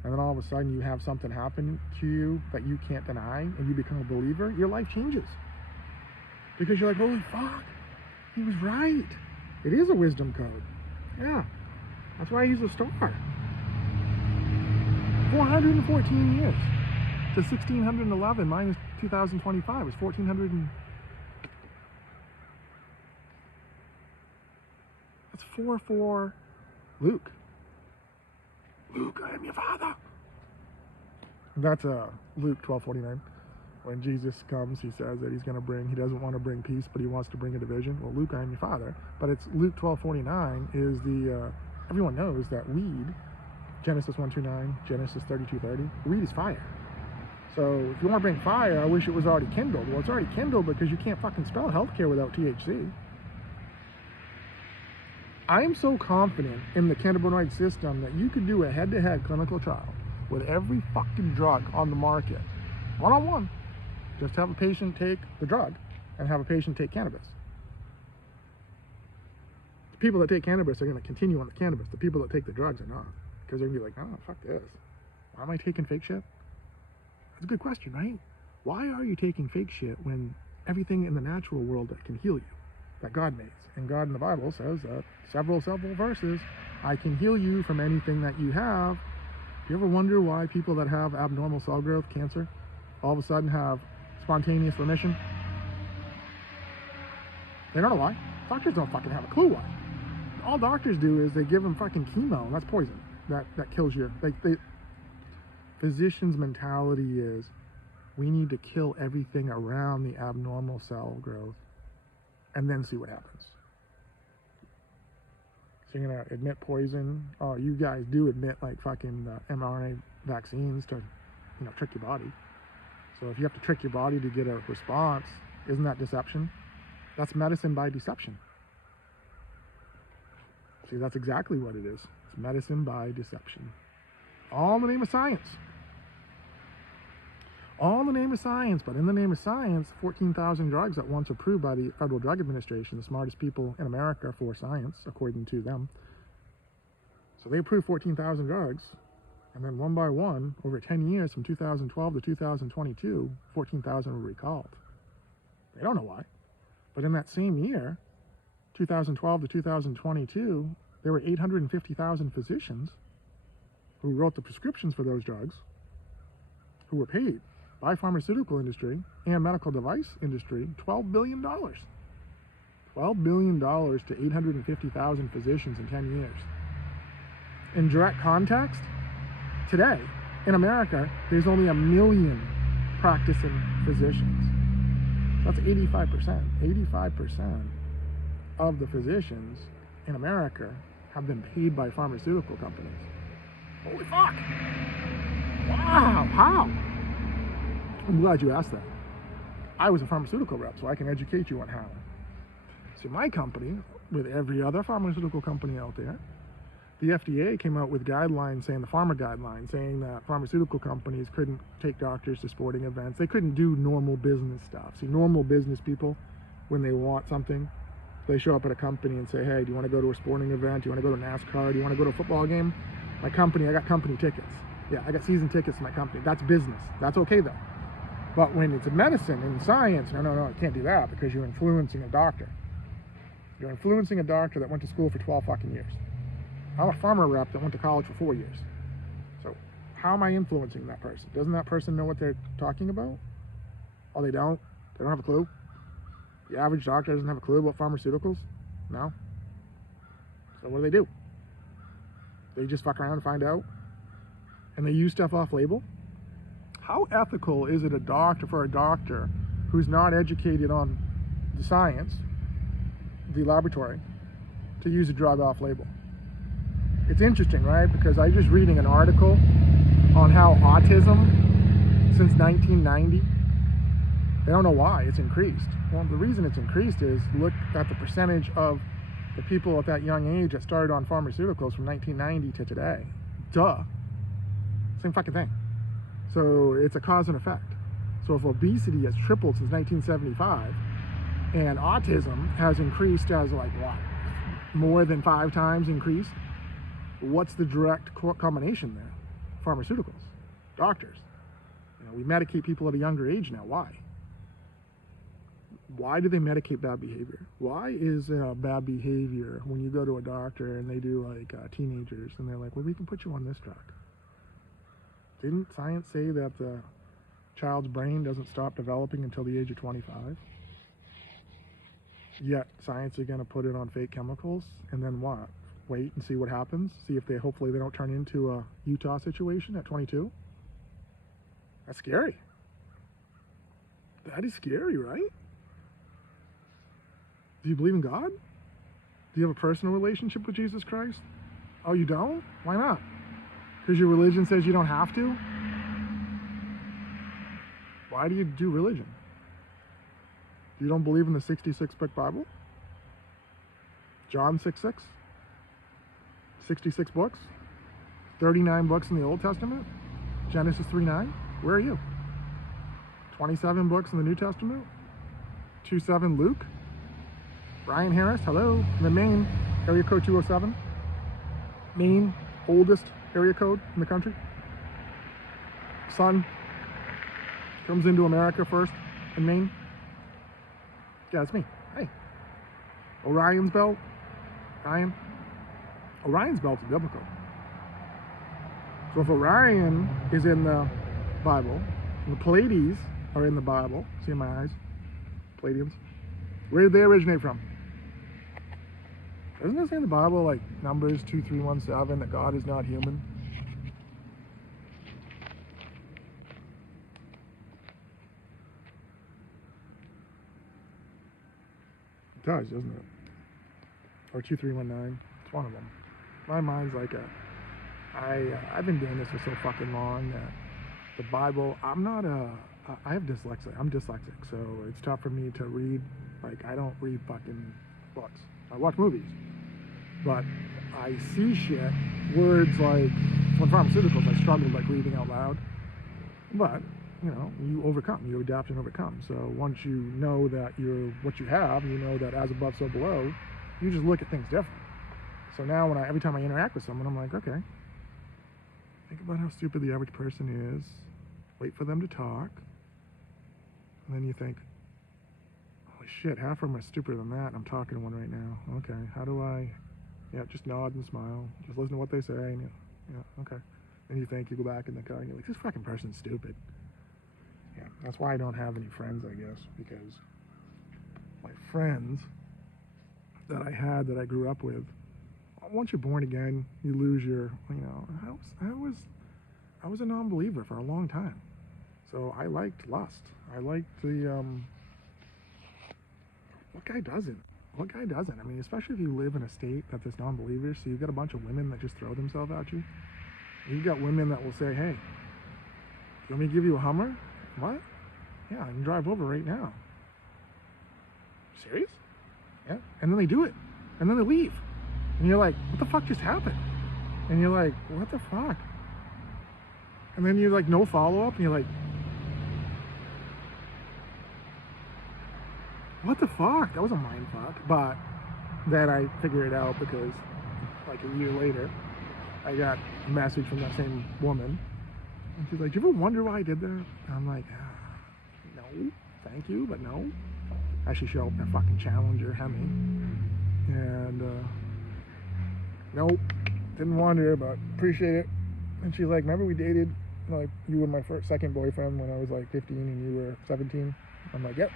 and then all of a sudden you have something happen to you that you can't deny, and you become a believer, your life changes. Because you're like, holy fuck, he was right. It is a wisdom code. Yeah, that's why I use a star. 414 years to 1611 minus 2025 is 1400 and... That's 4 Luke. Luke, I am your father. That's Luke 12:49. When Jesus comes, he says that he doesn't want to bring peace, but he wants to bring a division. Well, Luke, I am your father. But it's Luke 12:49 is the, everyone knows that weed, Genesis 1:29, Genesis 32:30, weed is fire. So if you want to bring fire, I wish it was already kindled. Well, it's already kindled because you can't fucking spell healthcare without THC. I am so confident in the cannabinoid system that you could do a head-to-head clinical trial with every fucking drug on the market, one-on-one. Just have a patient take the drug and have a patient take cannabis. The people that take cannabis are going to continue on the cannabis. The people that take the drugs are not. Because they're going to be like, oh, fuck this. Why am I taking fake shit? That's a good question, right? Why are you taking fake shit when everything in the natural world that can heal you, that God makes, and God in the Bible says that several verses, I can heal you from anything that you have. Do you ever wonder why people that have abnormal cell growth, cancer, all of a sudden have spontaneous remission? They don't know why. Doctors don't fucking have a clue why. All doctors do is they give them fucking chemo, and that's poison. That kills you. Physician's mentality is, we need to kill everything around the abnormal cell growth and then see what happens. So you're gonna admit poison. Oh, you guys do admit like fucking mRNA vaccines to, trick your body. So if you have to trick your body to get a response, isn't that deception? That's medicine by deception. See, that's exactly what it is. It's medicine by deception. All in the name of science. All in the name of science, but in the name of science, 14,000 drugs at once approved by the Federal Drug Administration, the smartest people in America for science, according to them. So they approved 14,000 drugs, and then one by one, over 10 years, from 2012 to 2022, 14,000 were recalled. They don't know why. But in that same year, 2012 to 2022, there were 850,000 physicians who wrote the prescriptions for those drugs, who were paid by pharmaceutical industry and medical device industry $12 billion. $12 billion to 850,000 physicians in 10 years. In direct context, today, in America, there's only 1 million practicing physicians. That's 85%. 85% of the physicians in America have been paid by pharmaceutical companies. Holy fuck! Wow, how? I'm glad you asked that. I was a pharmaceutical rep, so I can educate you on how. So my company, with every other pharmaceutical company out there, the FDA came out with guidelines saying, the pharma guidelines, saying that pharmaceutical companies couldn't take doctors to sporting events. They couldn't do normal business stuff. See, normal business people, when they want something, they show up at a company and say, hey, do you want to go to a sporting event? Do you want to go to NASCAR? Do you want to go to a football game? My company, I got company tickets. Yeah, I got season tickets to my company. That's business. That's okay though. But when it's medicine and science, no, I can't do that because you're influencing a doctor. You're influencing a doctor that went to school for 12 fucking years. I'm a pharma rep that went to college for 4 years. So how am I influencing that person? Doesn't that person know what they're talking about? Oh, they don't? They don't have a clue? The average doctor doesn't have a clue about pharmaceuticals? No? So what do? They just fuck around and find out? And they use stuff off label? How ethical is it for a doctor who's not educated on the science, the laboratory, to use a drug off label? It's interesting, right? Because I just reading an article on how autism since 1990, they don't know why it's increased. Well, the reason it's increased is look at the percentage of the people at that young age that started on pharmaceuticals from 1990 to today. Duh. Same fucking thing. So it's a cause and effect. So if obesity has tripled since 1975 and autism has increased as like what? More than 5 times increased? What's the direct combination there? Pharmaceuticals, doctors. We medicate people at a younger age now. Why? Why do they medicate bad behavior? Why is bad behavior when you go to a doctor and they do like teenagers and they're like, well, we can put you on this drug. Didn't science say that the child's brain doesn't stop developing until the age of 25? Yet science is going to put it on fake chemicals and then what? Wait and see what happens. See if hopefully they don't turn into a Utah situation at 22. That's scary. That is scary, right? Do you believe in God? Do you have a personal relationship with Jesus Christ? Oh, you don't? Why not? Because your religion says you don't have to? Why do you do religion? You don't believe in the 66-book Bible? John 6:6? 66 books, 39 books in the Old Testament, Genesis 3:9. Where are you? 27 books in the New Testament, 2:7 Luke. Ryan Harris, hello, from the Maine, area code 207. Maine, oldest area code in the country. Son comes into America first in Maine. Yeah, it's me. Hey. Orion's belt. Ryan. Orion's belt is biblical. So if Orion is in the Bible, and the Pleiades are in the Bible, see in my eyes, Pleiadians, where did they originate from? Doesn't it say in the Bible, like Numbers 2:3-1-7, that God is not human? It does, doesn't it? Or 2:3-1-9. It's one of them. My mind's like I've been doing this for so fucking long that the Bible, I have dyslexia. I'm dyslexic, so it's tough for me to read. Like, I don't read fucking books. I watch movies. But I see shit, words like, when pharmaceuticals, I struggled like reading out loud. But, you overcome, you adapt and overcome. So once you know that you're what you have, you know that as above, so below, you just look at things different. So now every time I interact with someone, I'm like, okay, think about how stupid the average person is, wait for them to talk, and then you think, holy shit, half of them are stupider than that, and I'm talking to one right now. Okay, how do I, just nod and smile, just listen to what they say, and okay. And you think, you go back in the car, and you're like, this fucking person's stupid. Yeah, that's why I don't have any friends, I guess, because my friends that I had, that I grew up with. Once you're born again, you lose your, I was a non-believer for a long time. So I liked lust. I liked the, what guy doesn't? What guy doesn't? I mean, especially if you live in a state that there's non-believers, so you've got a bunch of women that just throw themselves at you. You've got women that will say, hey, you want me to give you a Hummer? What? Yeah, I can drive over right now. Serious? Yeah. And then they do it. And then they leave. And you're like, what the fuck just happened? And you're like, what the fuck? And then you're like, no follow-up, and you're like, what the fuck? That was a mind fuck. But then I figured it out because like a year later, I got a message from that same woman. And she's like, do you ever wonder why I did that? And I'm like, no, thank you, but no. Actually showed up in a fucking Challenger Hemi. And, nope, didn't wonder, but appreciate it. And she's like, remember we dated, like, you were my second boyfriend when I was like 15 and you were 17? I'm like, yep.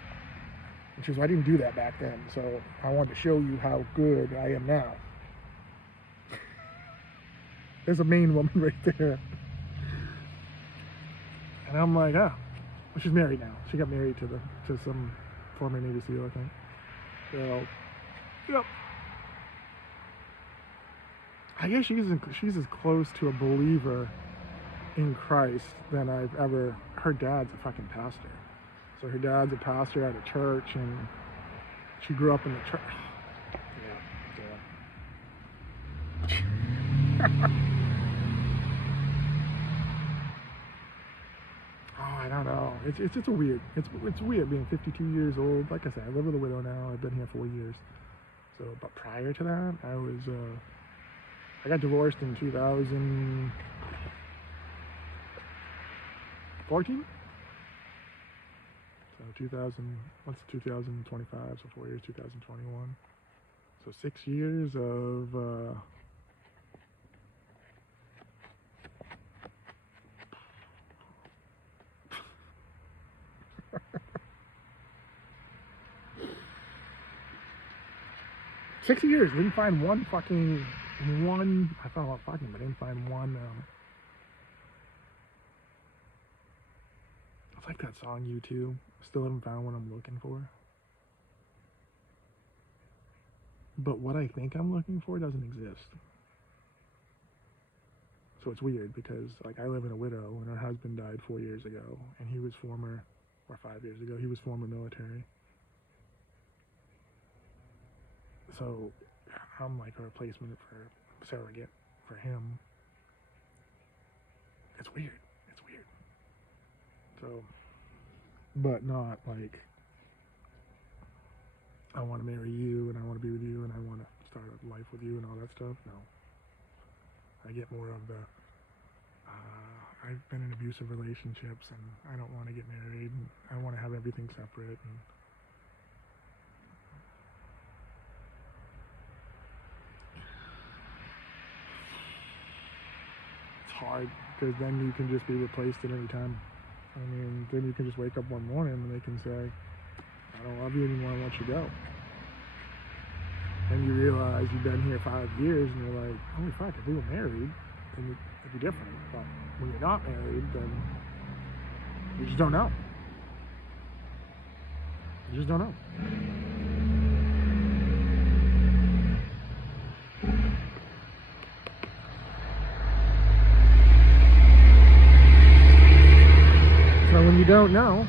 And she's like, I didn't do that back then, so I wanted to show you how good I am now. There's a main woman right there. And I'm like, oh. Well, she's married now. She got married to some former Navy SEAL, I think. So, yep. I guess she's as close to a believer in Christ than I've ever. Her dad's a fucking pastor. So her dad's a pastor at a church, and she grew up in the church. Yeah. Oh, I don't know. It's a weird. It's weird being 52 years old. Like I said, I live with a widow now. I've been here 4 years. So, but prior to that, I got divorced in 2014. So 2025, so 4 years, 2021. So 6 years of 6 years, didn't find one. I found a lot of fucking, but didn't find one. It's like that song, You Too. Still haven't found what I'm looking for. But what I think I'm looking for doesn't exist. So it's weird because, like, I live in a widow and her husband died 4 years ago, and he was or 5 years ago, he was former military. So I'm like a replacement for surrogate for him. It's weird. So, but not like I want to marry you and I want to be with you and I want to start a life with you and all that stuff. No. I get more of the I've been in abusive relationships and I don't want to get married and I want to have everything separate. And it's hard because then you can just be replaced at any time. I mean, then you can just wake up one morning and they can say, I don't love you anymore, I want you to go. And you realize you've been here 5 years and you're like, holy fuck, if we were married, then it'd be different. But when you're not married, then you just don't know. You just don't know. So when you don't know,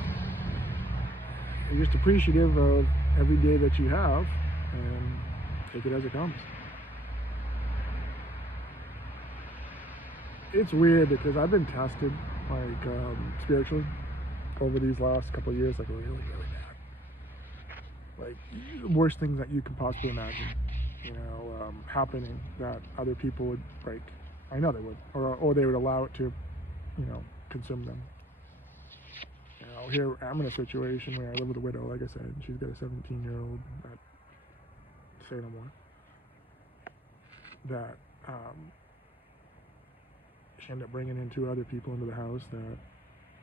you're just appreciative of every day that you have and take it as it comes. It's weird because I've been tested like spiritually over these last couple of years, like really, really bad. Like the worst things that you could possibly imagine, happening that other people would like. I know they would, or they would allow it to, consume them. Here I'm in a situation where I live with a widow, like I said. She's got a 17-year-old that, say no more, that she ended up bringing in 2 other people into the house that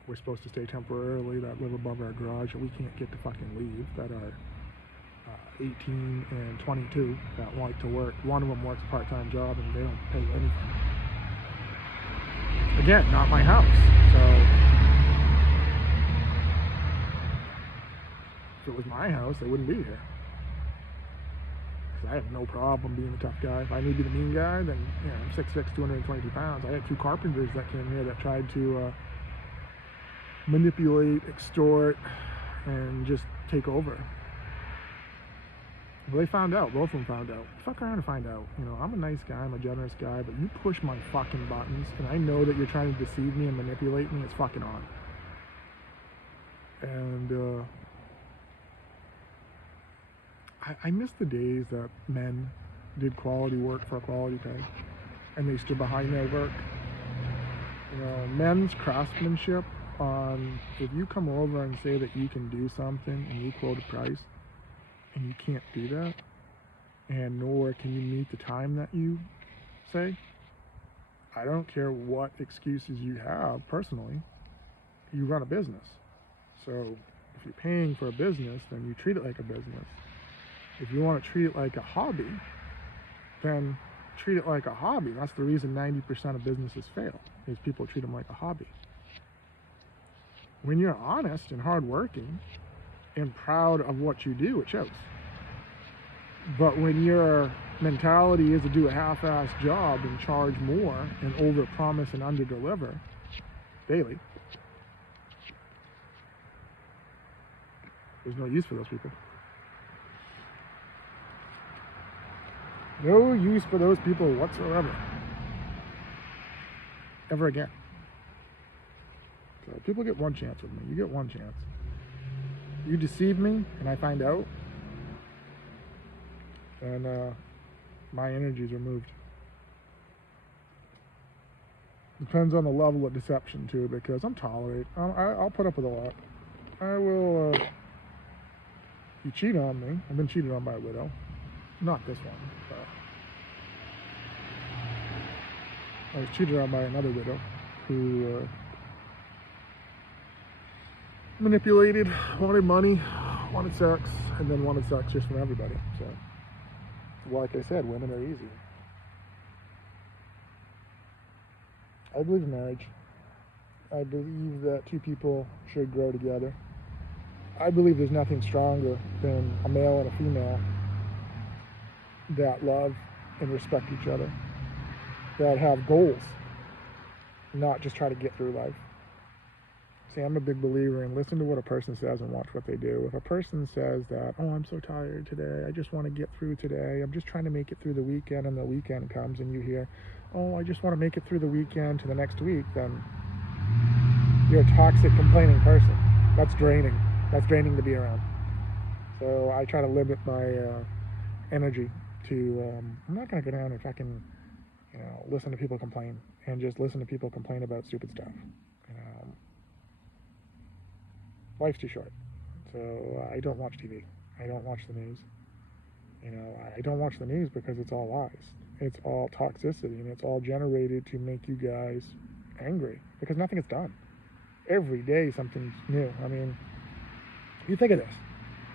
we're supposed to stay temporarily, that live above our garage, and we can't get to fucking leave, that are 18 and 22 that like to work. One of them works a part-time job and they don't pay anything. Again, not my house. So if it was my house, they wouldn't be here. Because I have no problem being the tough guy. If I need to be the mean guy, then I'm 6'6", 222 pounds. I had 2 carpenters that came here that tried to manipulate, extort, and just take over. Well, they found out. Both of them found out. Fuck around and find out. I'm a nice guy. I'm a generous guy. But you push my fucking buttons, and I know that you're trying to deceive me and manipulate me. It's fucking on. And I miss the days that men did quality work for a quality pay, and they stood behind their work. Men's craftsmanship on, if you come over and say that you can do something and you quote a price, and you can't do that, and nor can you meet the time that you say, I don't care what excuses you have personally, you run a business. So if you're paying for a business, then you treat it like a business. If you want to treat it like a hobby, then treat it like a hobby. That's the reason 90% of businesses fail, is people treat them like a hobby. When you're honest and hardworking and proud of what you do, it shows. But when your mentality is to do a half-assed job and charge more and over-promise and under-deliver daily, there's no use for those people. No use for those people whatsoever. Ever again. So people get one chance with me. You get one chance. You deceive me and I find out, and my energy is removed. Depends on the level of deception too, because I'm tolerant. I'll put up with a lot. I will. You cheat on me. I've been cheated on by a widow. Not this one, but I was cheated on by another widow who manipulated, wanted money, wanted sex, and then wanted sex just from everybody. So, like I said, women are easy. I believe in marriage. I believe that two people should grow together. I believe there's nothing stronger than a male and a female that love and respect each other, that have goals, not just try to get through life. See, I'm a big believer in listen to what a person says and watch what they do. If a person says that, oh, I'm so tired today, I just want to get through today, I'm just trying to make it through the weekend, and the weekend comes and you hear, oh, I just want to make it through the weekend to the next week, then you're a toxic, complaining person. That's draining. That's draining to be around. So I try to limit my energy to, I'm not going to go down and fucking, listen to people complain and just listen to people complain about stupid stuff. Life's too short. So I don't watch TV. I don't watch the news. I don't watch the news because it's all lies. It's all toxicity, and it's all generated to make you guys angry because nothing is done. Every day something's new. I mean, you think of this.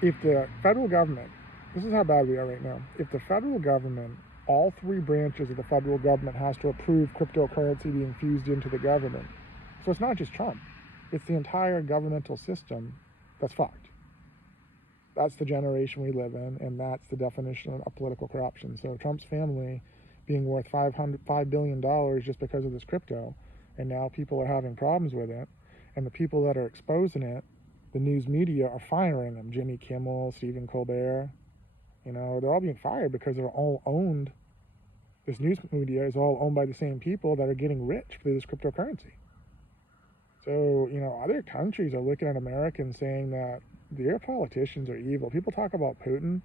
If the federal government, this is how bad we are right now. If the federal government, all three branches of the federal government has to approve cryptocurrency being fused into the government. So it's not just Trump. It's the entire governmental system that's fucked. That's the generation we live in, and that's the definition of political corruption. So Trump's family being worth $5 billion just because of this crypto, and now people are having problems with it, and the people that are exposing it, the news media are firing them. Jimmy Kimmel, Stephen Colbert, they're all being fired because they're all owned. This news media is all owned by the same people that are getting rich through this cryptocurrency. So, other countries are looking at Americans saying that their politicians are evil. People talk about Putin.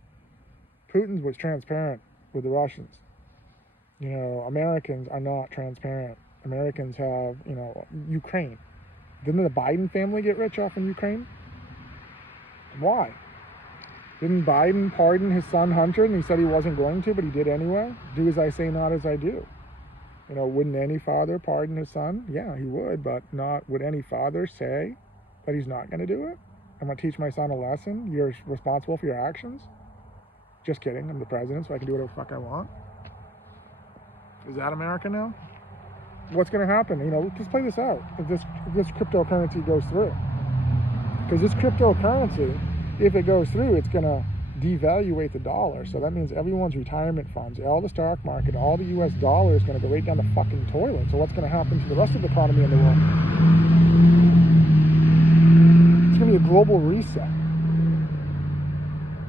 Putin was transparent with the Russians. Americans are not transparent. Americans have, Ukraine. Didn't the Biden family get rich off in Ukraine? Why? Didn't Biden pardon his son Hunter, and he said he wasn't going to, but he did anyway? Do as I say, not as I do. Wouldn't any father pardon his son? Yeah, he would, but not would any father say that he's not going to do it? I'm going to teach my son a lesson. You're responsible for your actions. Just kidding, I'm the president, so I can do whatever the fuck I want. Is that America now? What's going to happen? Let's play this out. If this cryptocurrency goes through. Because this cryptocurrency, if it goes through, it's going to devaluate the dollar. So that means everyone's retirement funds, all the stock market, all the US dollar is going to go right down the fucking toilet. So what's going to happen to the rest of the economy in the world? It's going to be a global reset.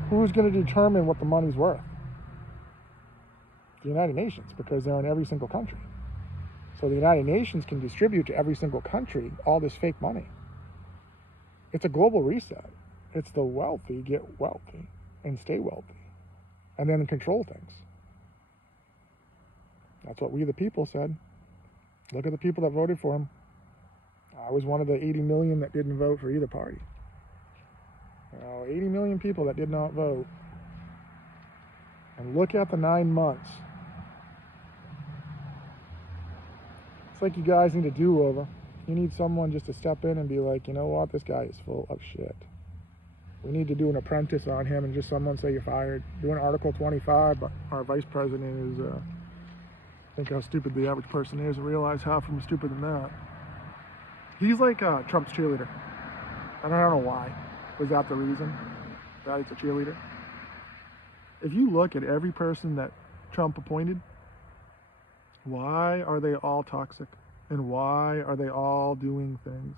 Who's going to determine what the money's worth? The United Nations, because they're in every single country. So the United Nations can distribute to every single country all this fake money. It's a global reset. It's the wealthy get wealthy and stay wealthy and then control things. That's what we the people said. Look at the people that voted for him. I was one of the 80 million that didn't vote for either party. 80 million people that did not vote. And look at the 9 months. It's like you guys need a do-over. You need someone just to step in and be like, you know what, this guy is full of shit. We need to do an apprentice on him and just someone say you're fired. Do an Article 25, but our vice president is, think how stupid the average person is and realize half of them are stupider than that. He's like Trump's cheerleader. And I don't know why. Was that the reason that he's a cheerleader? If you look at every person that Trump appointed, why are they all toxic? And why are they all doing things?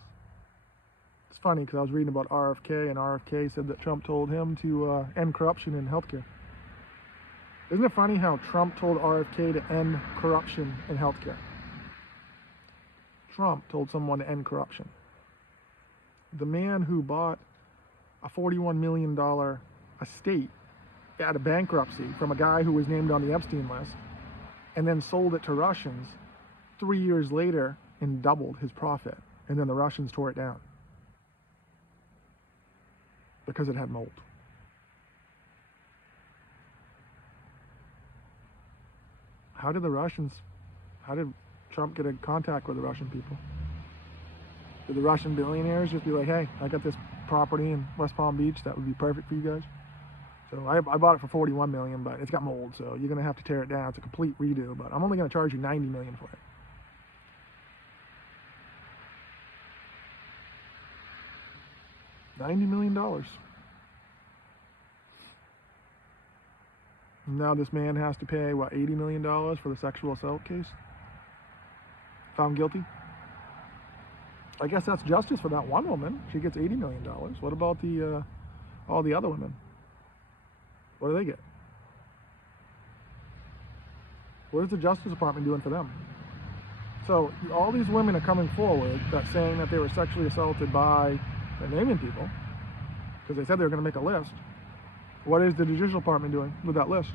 It's funny because I was reading about RFK, and RFK said that Trump told him to end corruption in healthcare. Isn't it funny how Trump told RFK to end corruption in healthcare? Trump told someone to end corruption. The man who bought a $41 million estate out of bankruptcy from a guy who was named on the Epstein list and then sold it to Russians 3 years later and doubled his profit. And then the Russians tore it down because it had mold. How did Trump get in contact with the Russian people? Did the Russian billionaires just be like, hey, I got this property in West Palm Beach that would be perfect for you guys? So I bought it for $41 million, but it's got mold, so you're going to have to tear it down. It's a complete redo, but I'm only going to charge you $90 million for it. $90 million. Now this man has to pay, what, $80 million for the sexual assault case? Found guilty? I guess that's justice for that one woman. She gets $80 million. What about all the other women? What do they get? What is the Justice Department doing for them? So all these women are coming forward that's saying that they were sexually assaulted by the naming people because they said they were going to make a list. What is the Judicial Department doing with that list?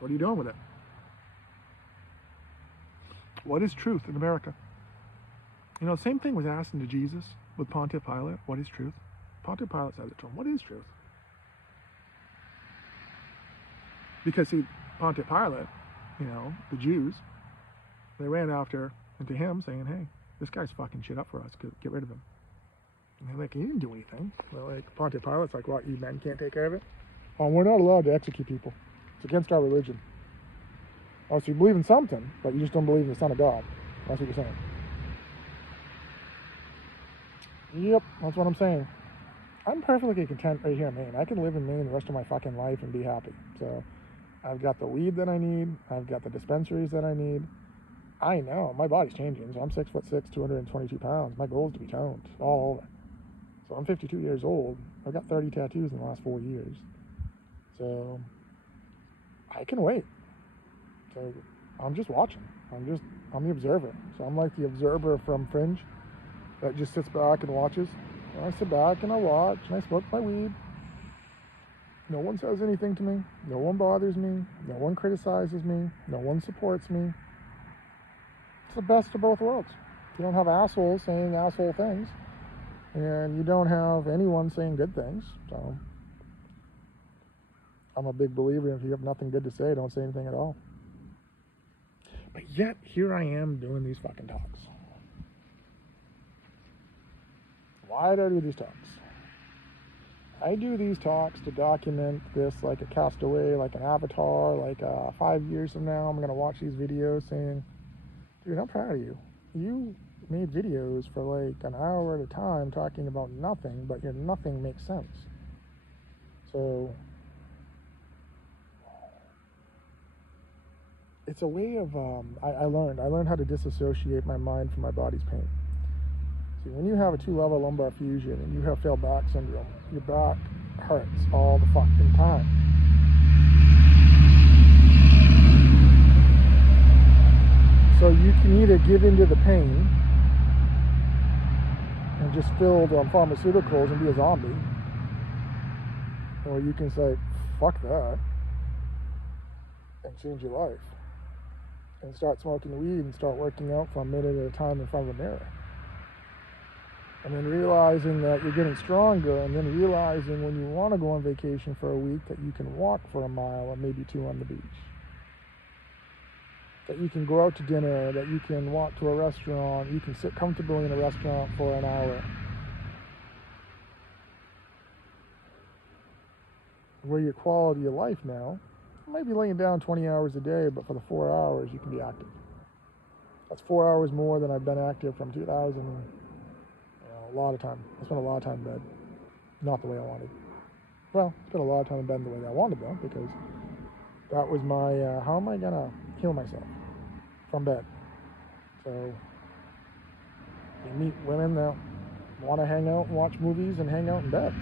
What are you doing with it? What is truth in America? Same thing was asked to Jesus with Pontius Pilate. What is truth? Pontius Pilate said it to him. What is truth? Because see, Pontius Pilate, the Jews, they ran after into him saying, hey, this guy's fucking shit up for us. Get rid of him. And they're like, he didn't do anything. They're like, Pontius Pilate's like, what, you men can't take care of it? Oh, we're not allowed to execute people. It's against our religion. Oh, so you believe in something, but you just don't believe in the Son of God. That's what you're saying. Yep, that's what I'm saying. I'm perfectly content right here in Maine. I can live in Maine the rest of my fucking life and be happy. So I've got the weed that I need. I've got the dispensaries that I need. I know my body's changing. So I'm 6'6", 222 pounds. My goal is to be toned all over. So I'm 52 years old. I've got 30 tattoos in the last 4 years. So I can wait. So I'm just watching. I'm the observer. So I'm like the observer from Fringe that just sits back and watches. And I sit back and I watch and I smoke my weed. No one says anything to me. No one bothers me. No one criticizes me. No one supports me. It's the best of both worlds. You don't have assholes saying asshole things, and you don't have anyone saying good things. So I'm a big believer if you have nothing good to say, don't say anything at all. But yet, here I am doing these fucking talks. Why do I do these talks? I do these talks to document this like a castaway, like an avatar, like 5 years from now, I'm going to watch these videos saying, dude, I'm proud of you. You made videos for like an hour at a time talking about nothing, but your nothing makes sense. So it's a way of, I learned how to disassociate my mind from my body's pain. See, when you have a 2-level lumbar fusion and you have failed back syndrome, your back hurts all the fucking time. So you can either give into the pain and just filled on pharmaceuticals and be a zombie, or you can say, fuck that, and change your life. And start smoking weed and start working out for a minute at a time in front of a mirror. And then realizing that you're getting stronger, and then realizing when you want to go on vacation for a week that you can walk for a mile or maybe 2 on the beach. That you can go out to dinner, that you can walk to a restaurant, you can sit comfortably in a restaurant for an hour. Where your quality of life now, you might be laying down 20 hours a day, but for the 4 hours you can be active. That's 4 hours more than I've been active from 2000. A lot of time. I spent a lot of time in bed. Not the way I wanted. Well, I spent a lot of time in bed the way that I wanted though, because that was my, how am I gonna heal myself from bed? So, you meet women that want to hang out and watch movies and hang out in bed.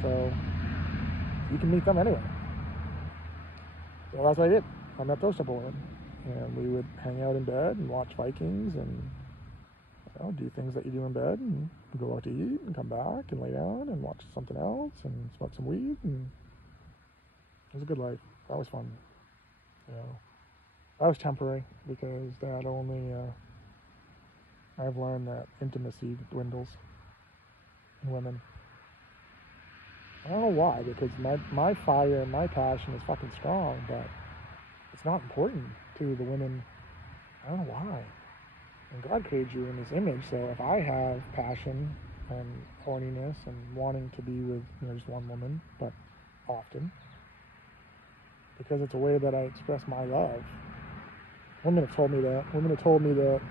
So, you can meet them anywhere. Well, that's what I did. I met those type of women. And we would hang out in bed and watch Vikings and do things that you do in bed, and go out to eat and come back and lay down and watch something else and smoke some weed, and it was a good life. That was fun. That was temporary, because that only I've learned that intimacy dwindles in women. I don't know why, because my fire and my passion is fucking strong, but it's not important to the women. I don't know why. And God created you in His image, so if I have passion and horniness and wanting to be with just one woman, but often, because it's a way that I express my love. Women have told me that. Women have told me that.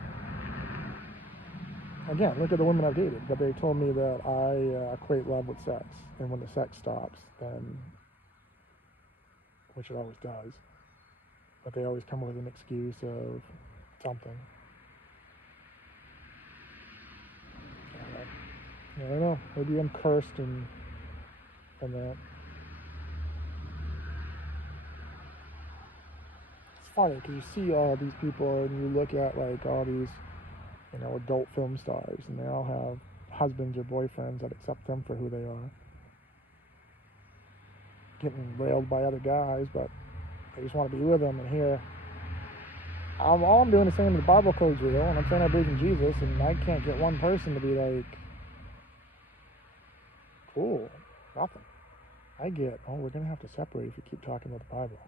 Again, look at the women I've dated, but they told me that I equate love with sex, and when the sex stops, then, which it always does, but they always come with an excuse of something. I don't know. Maybe I'm cursed and that. It's funny because you see all these people and you look at like all these, adult film stars, and they all have husbands or boyfriends that accept them for who they are. Getting railed by other guys, but they just want to be with them. And here, all I'm doing is saying the Bible code's real, and I'm saying I believe in Jesus, and I can't get one person to be like, cool, nothing. I get, we're going to have to separate if you keep talking about the Bible.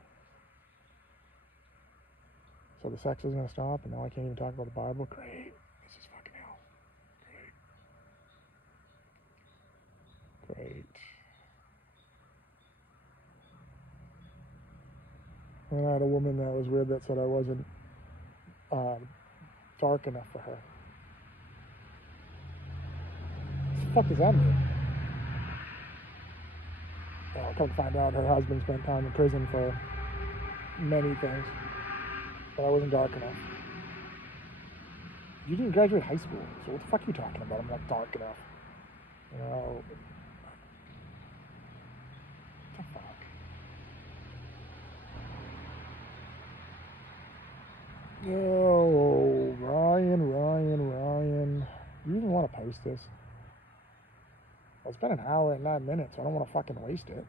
So the sex is going to stop, and now I can't even talk about the Bible? Great. This is fucking hell. Great. And I had a woman that was with that said I wasn't dark enough for her. What the fuck does that mean? Well, come to find out, her husband spent time in prison for many things, but I wasn't dark enough. You didn't graduate high school, so what the fuck are you talking about? I'm not dark enough. What the fuck? Oh, Ryan. Do you even want to post this? Well, it's been an hour and 9 minutes, so I don't want to fucking waste it.